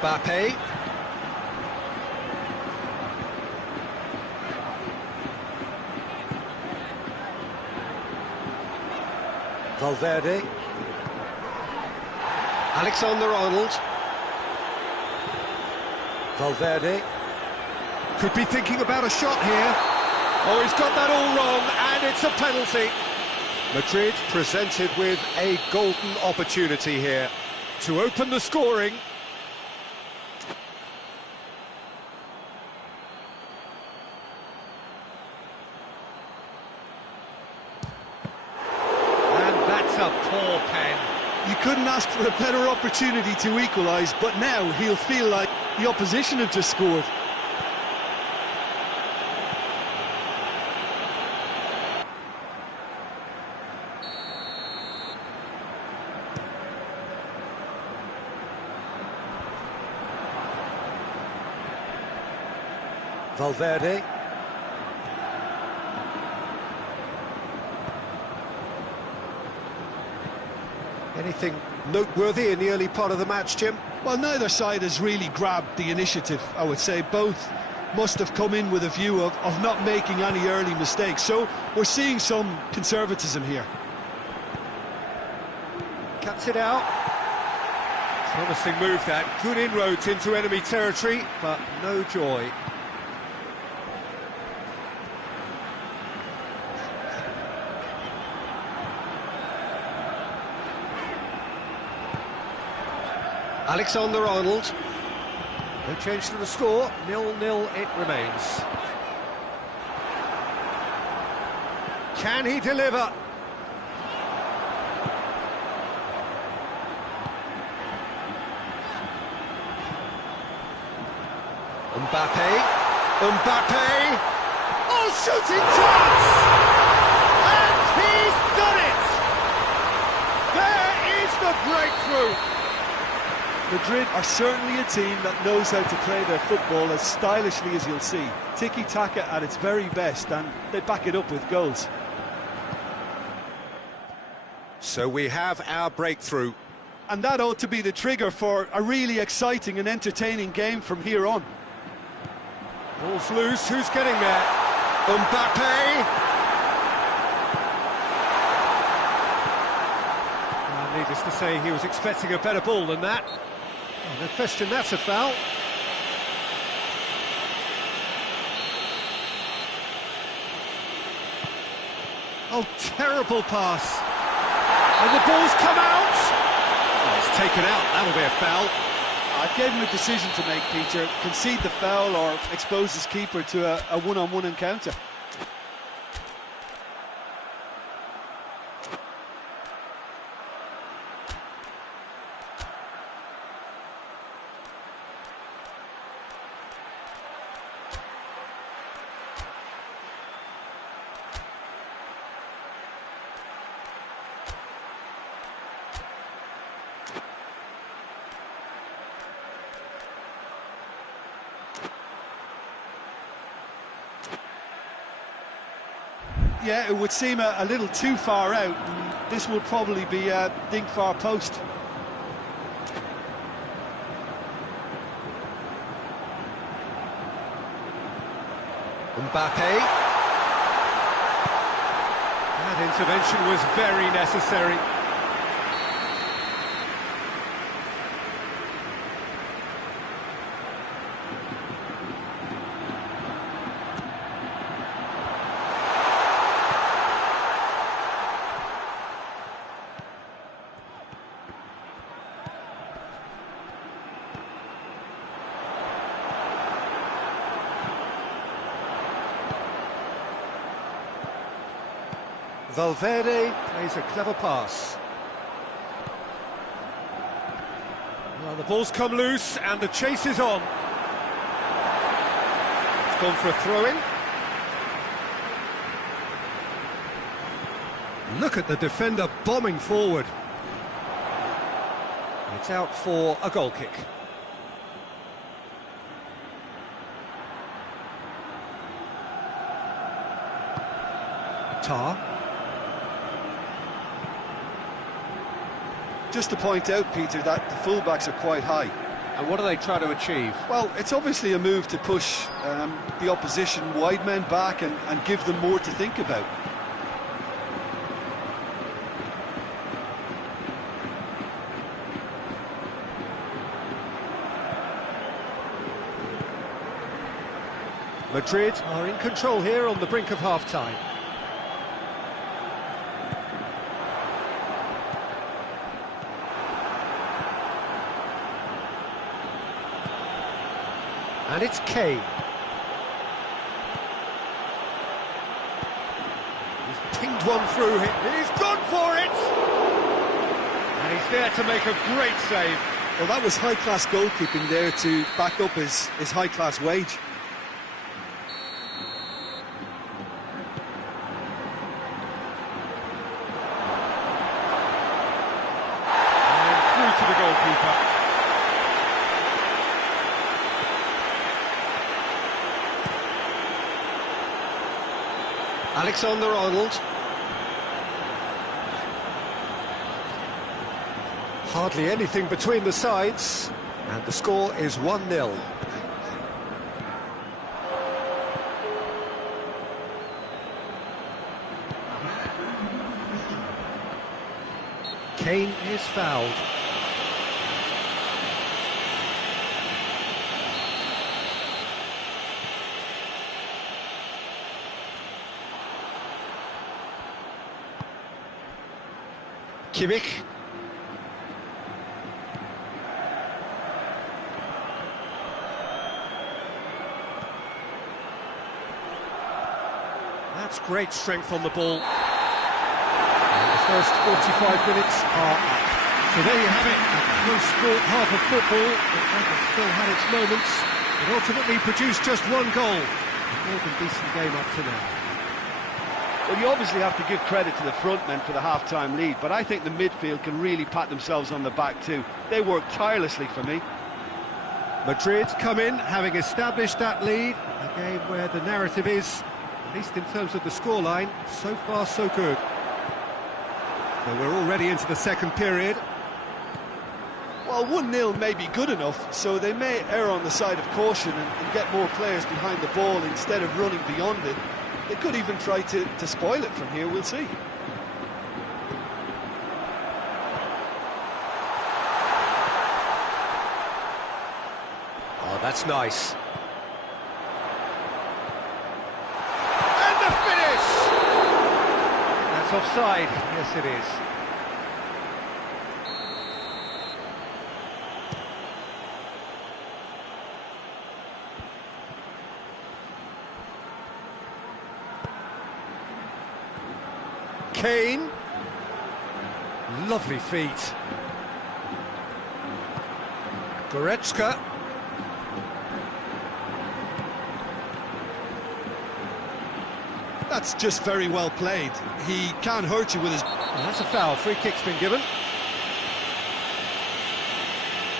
Mbappe. Valverde. Alexander-Arnold. Valverde. Could be thinking about a shot here. Oh, he's got that all wrong, and it's a penalty. Madrid presented with a golden opportunity here to open the scoring. A poor pen. You couldn't ask for a better opportunity to equalise, but now he'll feel like the opposition have just scored. Valverde. Anything noteworthy in the early part of the match, Jim? Well, neither side has really grabbed the initiative, I would say. Both must have come in with a view of not making any early mistakes. So we're seeing some conservatism here. Cuts it out. Promising move that. Good inroads into enemy territory, but no joy. Alexander-Arnold. No change to the score, 0-0 it remains. Can he deliver? Mbappe. Oh, shooting chance! And he's done it! There is the breakthrough! Madrid are certainly a team that knows how to play their football as stylishly as you'll see. Tiki-taka at its very best, and they back it up with goals. So we have our breakthrough. And that ought to be the trigger for a really exciting and entertaining game from here on. Ball's loose, who's getting there? Mbappe! Needless to say, he was expecting a better ball than that. Oh, no question, that's a foul. Oh, terrible pass. And the ball's come out. Oh, it's taken out, that'll be a foul. I gave him a decision to make, Peter. Concede the foul or expose his keeper to a one-on-one encounter. Yeah, it would seem a little too far out. And this will probably be a dink far post. Mbappe. That intervention was very necessary. Valverde plays a clever pass. Well, the ball's come loose and the chase is on. It's gone for a throw-in. Look at the defender bombing forward. It's out for a goal kick. Tar. Just to point out, Peter, that the fullbacks are quite high. And what are they trying to achieve? Well, it's obviously a move to push the opposition wide men back and give them more to think about. Madrid are in control here on the brink of half-time. And it's Kane. He's pinged one through him. He's gone for it! And he's there to make a great save. Well, that was high-class goalkeeping there to back up his high-class wage. And through to the goalkeeper. Alexander-Arnold. Hardly anything between the sides, and the score is 1-0. Kane is fouled. Kimmich. That's great strength on the ball. And the first 45 minutes are up. So there you have it, a close-sport half of football, but still had its moments. It ultimately produced just one goal. A more than decent game up to now. Well, you obviously have to give credit to the front men for the half-time lead, but I think the midfield can really pat themselves on the back too. They work tirelessly for me. Madrid come in, having established that lead. A game where the narrative is, at least in terms of the scoreline, so far so good. So we're already into the second period. Well, 1-0 may be good enough, so they may err on the side of caution and get more players behind the ball instead of running beyond it. They could even try to spoil it from here, we'll see. Oh, that's nice. And the finish! That's offside. Yes, it is. Kane. Lovely feet. Goretzka. That's just very well played. He can't hurt you with his... Well, that's a foul. Free kick's been given.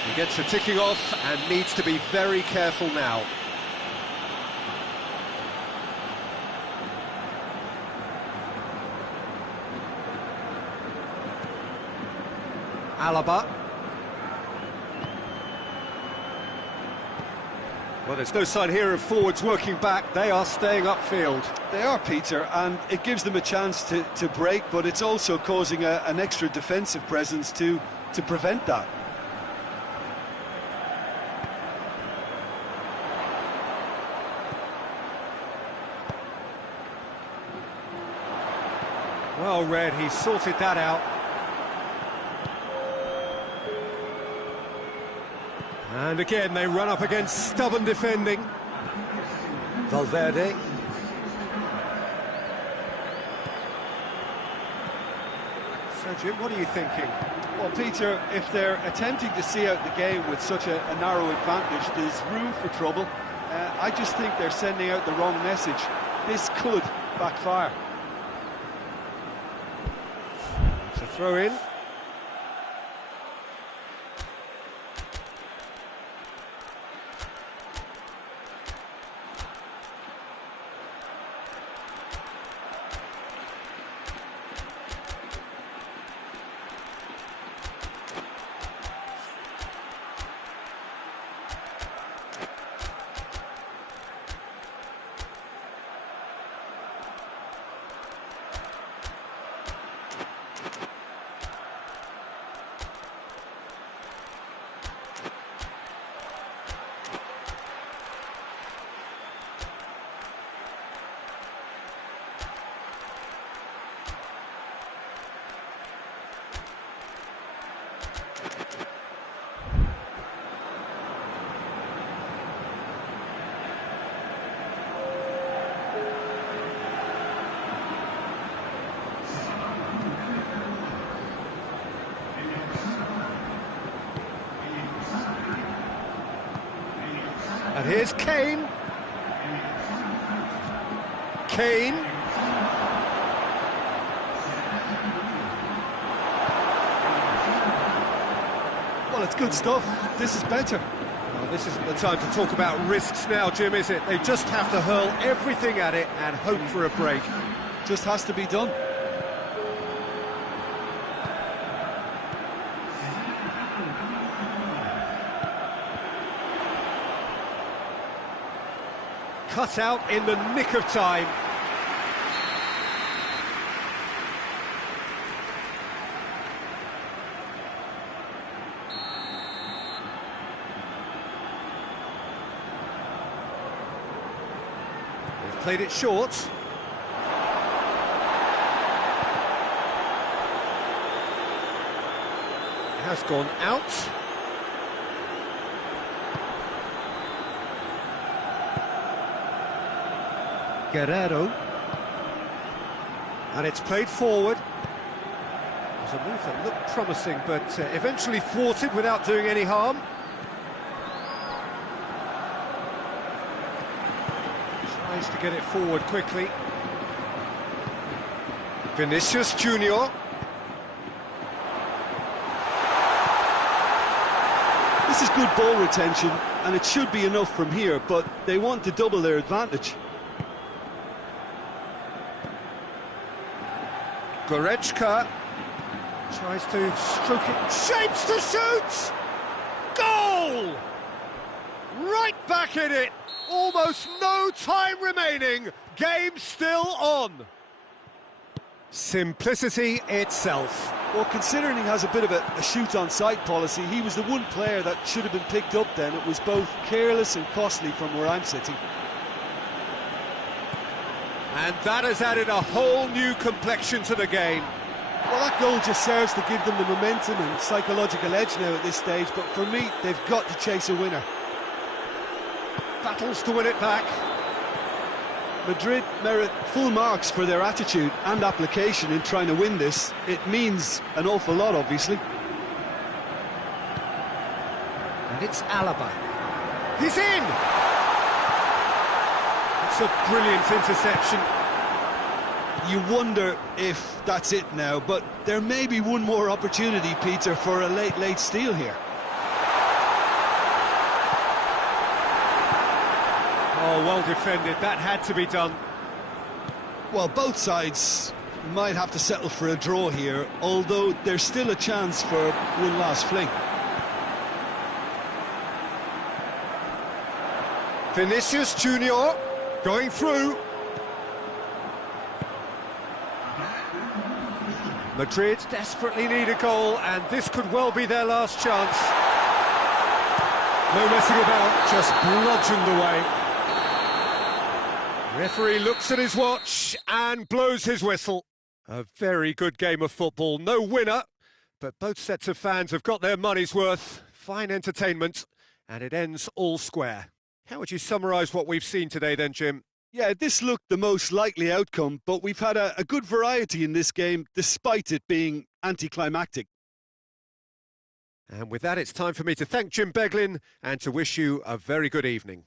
He gets the ticking off and needs to be very careful now. Alaba. Well, there's no sign here of forwards working back. They are staying upfield. They are, Peter, and it gives them a chance to break, but it's also causing an extra defensive presence to prevent that. Well read, he sorted that out. And again, they run up against stubborn defending. Valverde. So, Jim, what are you thinking? Well, Peter, if they're attempting to see out the game with such a narrow advantage, there's room for trouble. I just think they're sending out the wrong message. This could backfire. It's a throw-in. And here's Kane. Kane. Well, it's good stuff. This is better. Well, this isn't the time to talk about risks now, Jim, is it? They just have to hurl everything at it and hope for a break. Just has to be done. Cut out in the nick of time. They've played it short. It has gone out. Guerrero, and it's played forward. It was a move that looked promising, but eventually thwarted without doing any harm. Tries to get it forward quickly. Vinicius Junior. This is good ball retention, and it should be enough from here, but they want to double their advantage. Goretzka tries to stroke it, shapes to shoot! Goal! Right back in it! Almost no time remaining, game still on. Simplicity itself. Well, considering he has a bit of a shoot-on-sight policy, he was the one player that should have been picked up then. It was both careless and costly from where I'm sitting. And that has added a whole new complexion to the game. Well, that goal just serves to give them the momentum and psychological edge now at this stage, but for me, they've got to chase a winner. Battles to win it back. Madrid merit full marks for their attitude and application in trying to win this. It means an awful lot, obviously. And it's Alaba. He's in! It's a brilliant interception. You wonder if that's it now, but there may be one more opportunity, Peter, for a late steal here. Oh, well defended. That had to be done. Well, both sides might have to settle for a draw here, although there's still a chance for one last fling. Vinicius Junior going through. Madrid desperately need a goal, and this could well be their last chance. No messing about, just bludgeoned away. Referee looks at his watch and blows his whistle. A very good game of football. No winner, but both sets of fans have got their money's worth. Fine entertainment, and it ends all square. How would you summarise what we've seen today then, Jim? Yeah, this looked the most likely outcome, but we've had a good variety in this game, despite it being anticlimactic. And with that, it's time for me to thank Jim Beglin and to wish you a very good evening.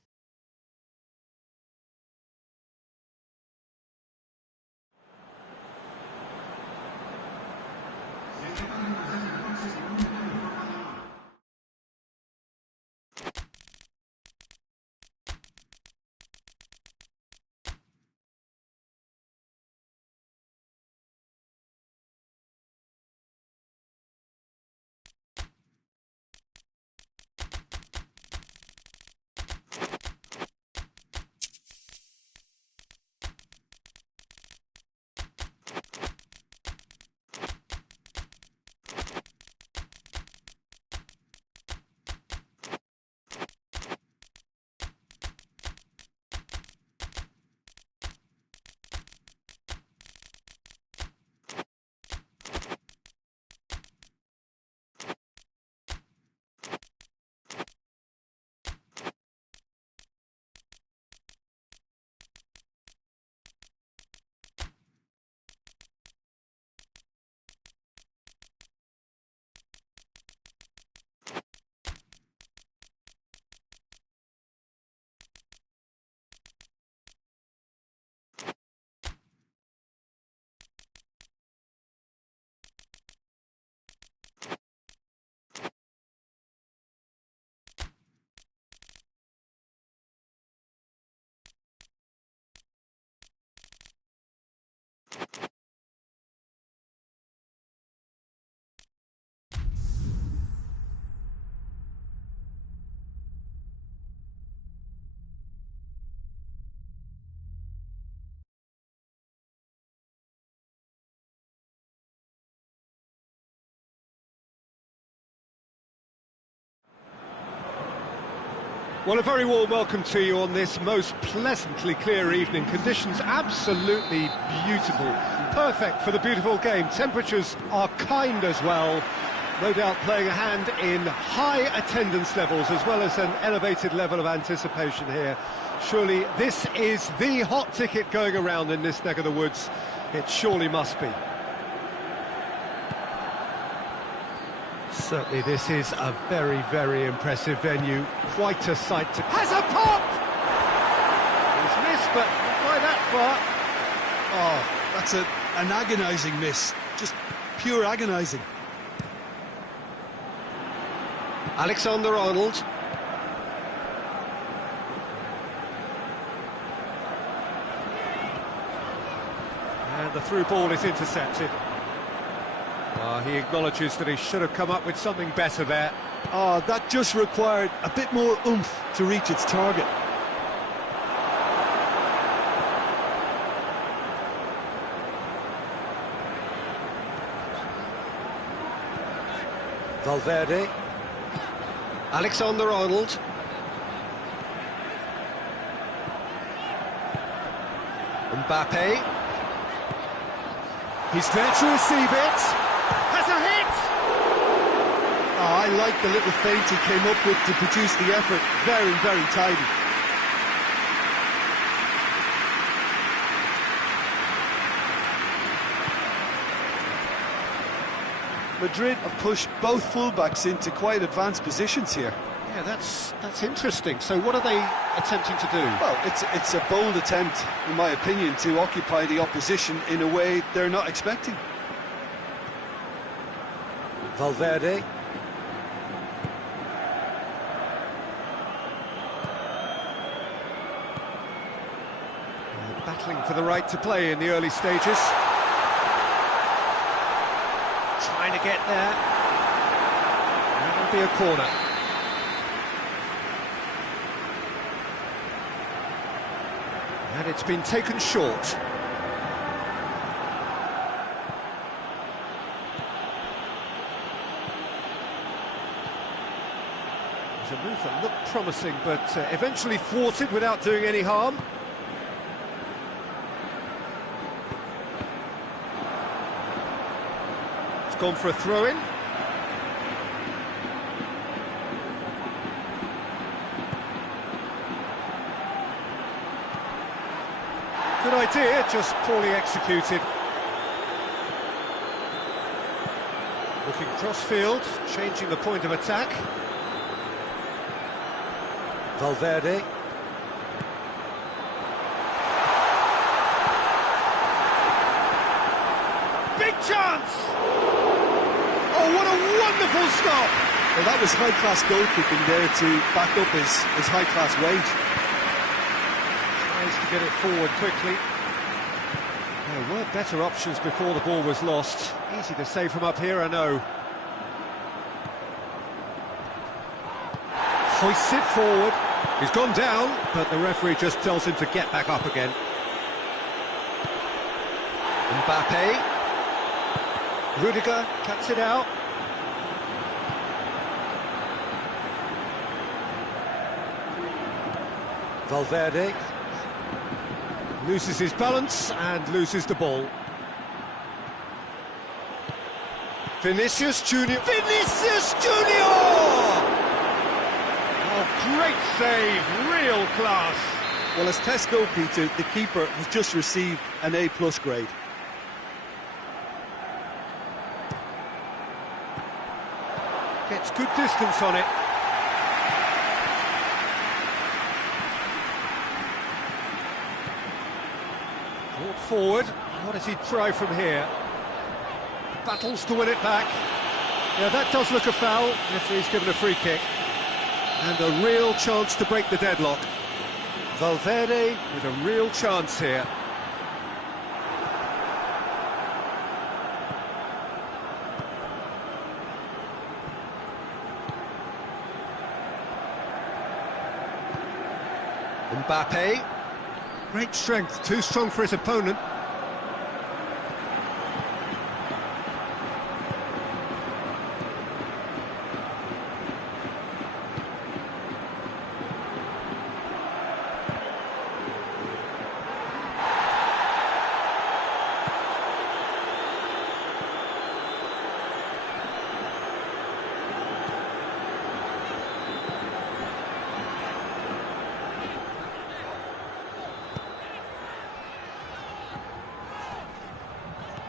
Well, a very warm welcome to you on this most pleasantly clear evening. Conditions absolutely beautiful. Perfect for the beautiful game. Temperatures are kind as well. No doubt playing a hand in high attendance levels as well as an elevated level of anticipation here. Surely this is the hot ticket going around in this neck of the woods. It surely must be. Certainly this is a very, very impressive venue. Quite a sight to... Has a pop! He's missed, but not by that far. Oh, that's an agonising miss. Just pure agonising. Alexander-Arnold. And the through ball is intercepted. He acknowledges that he should have come up with something better there. Oh, that just required a bit more oomph to reach its target. Valverde. Alexander-Arnold. Mbappe. He's there to receive it. Has a hit! Oh, I like the little feint he came up with to produce the effort. Very, very tidy. Madrid have pushed both fullbacks into quite advanced positions here. Yeah, that's interesting. So what are they attempting to do? Well, it's a bold attempt, in my opinion, to occupy the opposition in a way they're not expecting. Valverde. Battling for the right to play in the early stages. Trying to get there. That'll be a corner. And it's been taken short. It's a move that looked promising, but eventually thwarted without doing any harm. It's gone for a throw-in. Good idea, just poorly executed. Looking cross-field, changing the point of attack. Valverde. Big chance! Oh, what a wonderful stop! Well, that was high-class goalkeeping there to back up his high-class wage. To get it forward quickly. There were better options before the ball was lost. Easy to say from up here, I know. Hoists it forward. He's gone down, but the referee just tells him to get back up again. Mbappe. Rudiger cuts it out. Valverde. Loses his balance and loses the ball. Vinicius Junior. Vinicius Junior! Oh, great save, real class. Well, as test goalkeeper, the keeper has just received an A+ grade. Gets good distance on it. Brought forward. What does he try from here? Battles to win it back. Yeah, that does look a foul. Referee's given a free kick. And a real chance to break the deadlock. Valverde with a real chance here. Mbappe. Great strength, too strong for his opponent.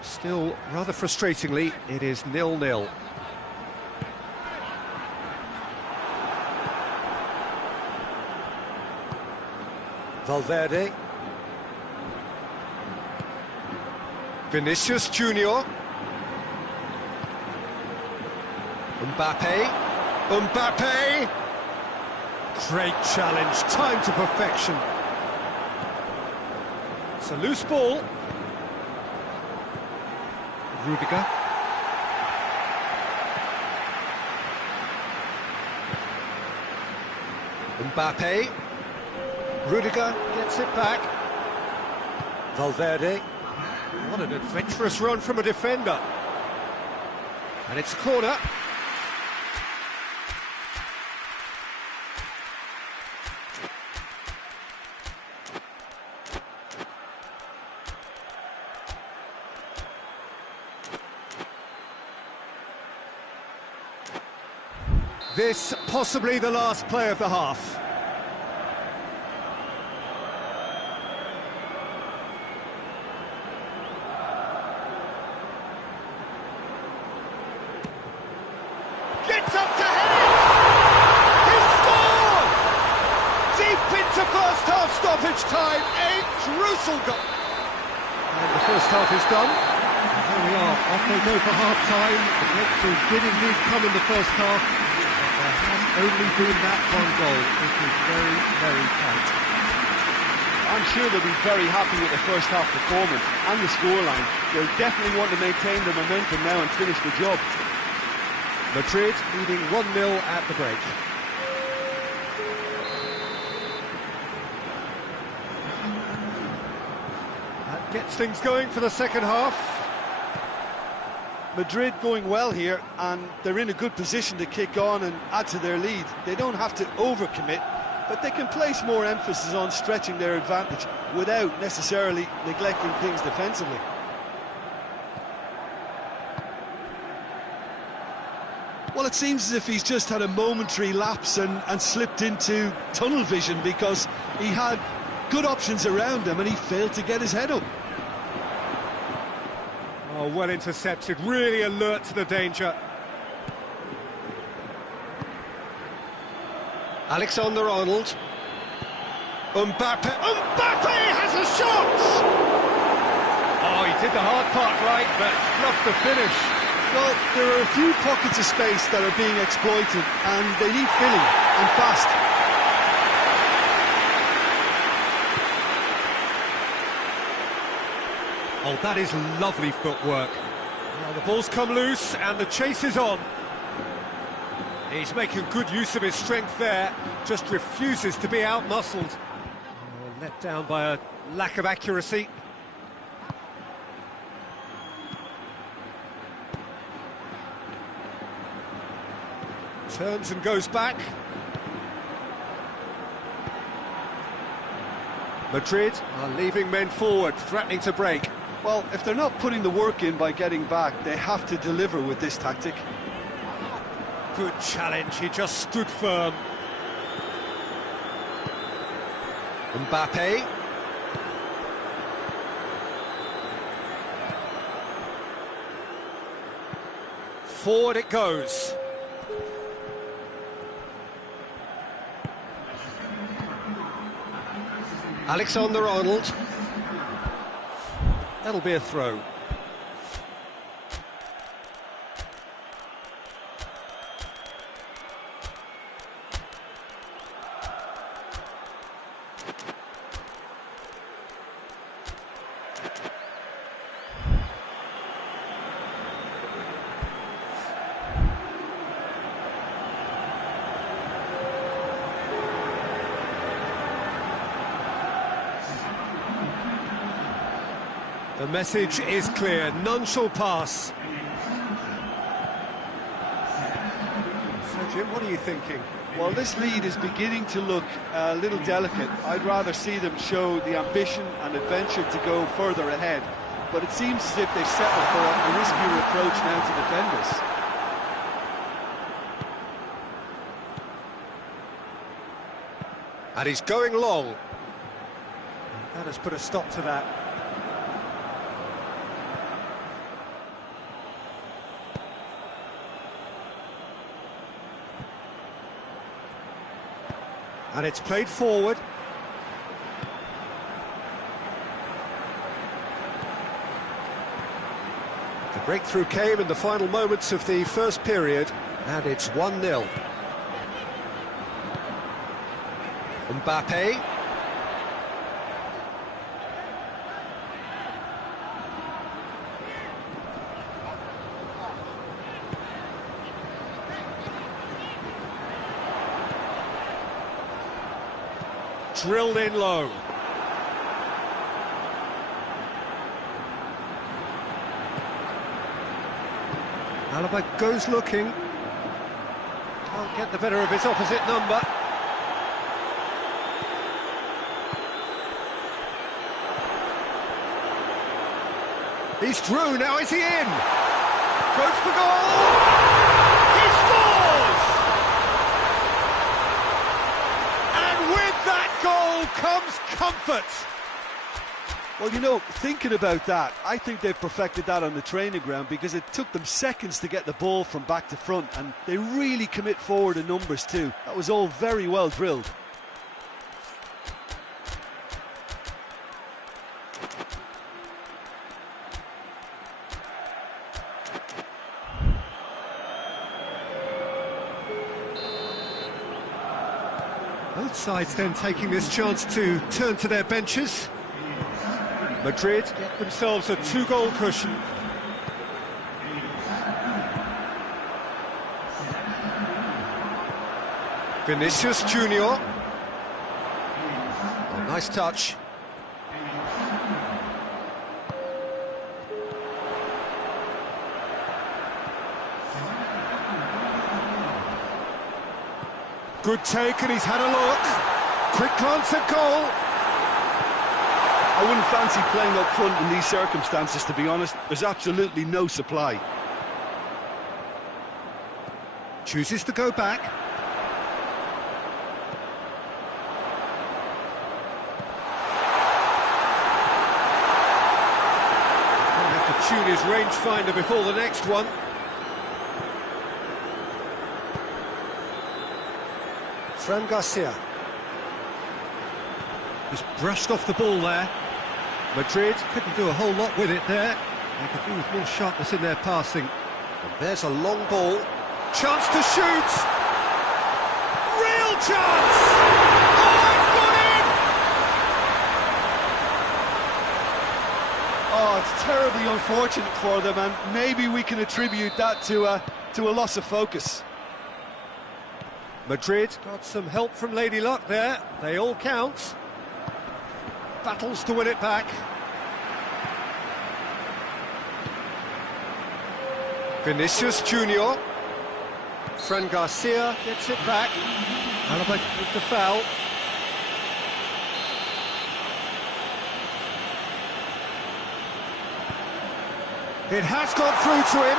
Still, rather frustratingly, it is 0-0. Valverde. Vinicius Junior. Mbappe. Mbappe! Great challenge, time to perfection. It's a loose ball. Rudiger. Mbappe. Rudiger gets it back. Valverde. What an adventurous run from a defender. And it's a corner. This possibly the last play of the half. Gets up to head it! He's scored! Deep into first half stoppage time, a crucial goal. And the first half is done. And there we are, off they go for half-time. The breakthrough did indeed come in the first half. There has only been that one goal. It is very, very tight. I'm sure they'll be very happy with the first half performance and the scoreline. They'll definitely want to maintain the momentum now and finish the job. Madrid leading 1-0 at the break. That gets things going for the second half. Madrid going well here, and they're in a good position to kick on and add to their lead. They don't have to overcommit, but they can place more emphasis on stretching their advantage without necessarily neglecting things defensively. Well, it seems as if he's just had a momentary lapse and slipped into tunnel vision, because he had good options around him and he failed to get his head up. Oh, well intercepted, really alert to the danger. Alexander-Arnold. Mbappe. Mbappe has a shot! Oh, he did the hard part right, but fluffed the finish. Well, there are a few pockets of space that are being exploited, and they need filling, and fast. Oh, that is lovely footwork. Now the ball's come loose, and the chase is on. He's making good use of his strength there, just refuses to be out-muscled. Oh, let down by a lack of accuracy. Turns and goes back. Madrid are leaving men forward, threatening to break. Well, if they're not putting the work in by getting back, they have to deliver with this tactic. Good challenge, he just stood firm. Mbappe. Forward it goes. Alexander-Arnold. That'll be a throw. The message is clear, none shall pass. So, Jim, what are you thinking? Well, this lead is beginning to look a little delicate. I'd rather see them show the ambition and adventure to go further ahead. But it seems as if they've settled for a riskier approach now to defend this. And he's going long. That has put a stop to that. And it's played forward. The breakthrough came in the final moments of the first period, and it's 1-0. Mbappe. Drilled in low. Alaba goes looking. Can't get the better of his opposite number. He's through, now is he in? Goes for goal! He scores! And with that goal comes comfort. Well, you know, thinking about that, I think they've perfected that on the training ground, because it took them seconds to get the ball from back to front, and they really commit forward in numbers too. That was all very well drilled. Both sides then taking this chance to turn to their benches. Madrid get themselves a 2-goal cushion. Vinicius Junior. Oh, nice touch. Good take, and he's had a look. Quick glance at goal. I wouldn't fancy playing up front in these circumstances, to be honest. There's absolutely no supply. Chooses to go back. He'll have to tune his rangefinder before the next one. Fran Garcia. Just brushed off the ball there. Madrid couldn't do a whole lot with it there. They could do with more sharpness in their passing. And there's a long ball. Chance to shoot! Real chance! Oh, it's gone in! Oh, it's terribly unfortunate for them, and maybe we can attribute that to a loss of focus. Madrid got some help from Lady Luck there. They all count. Battles to win it back. Vinicius Junior. Fran Garcia gets it back. Alaba with the foul. It has got through to him.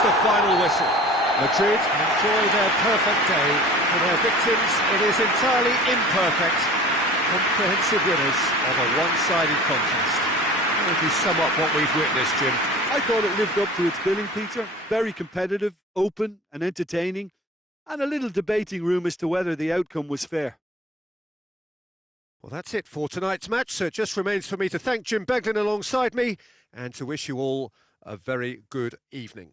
The final whistle. Madrid enjoy their perfect day. For their victims, it is entirely imperfect. Comprehensive winners of a one-sided contest. How would you sum up what we've witnessed, Jim? I thought it lived up to its billing, Peter. Very competitive, open and entertaining, and a little debating room as to whether the outcome was fair. Well, that's it for tonight's match, so it just remains for me to thank Jim Beglin alongside me and to wish you all a very good evening.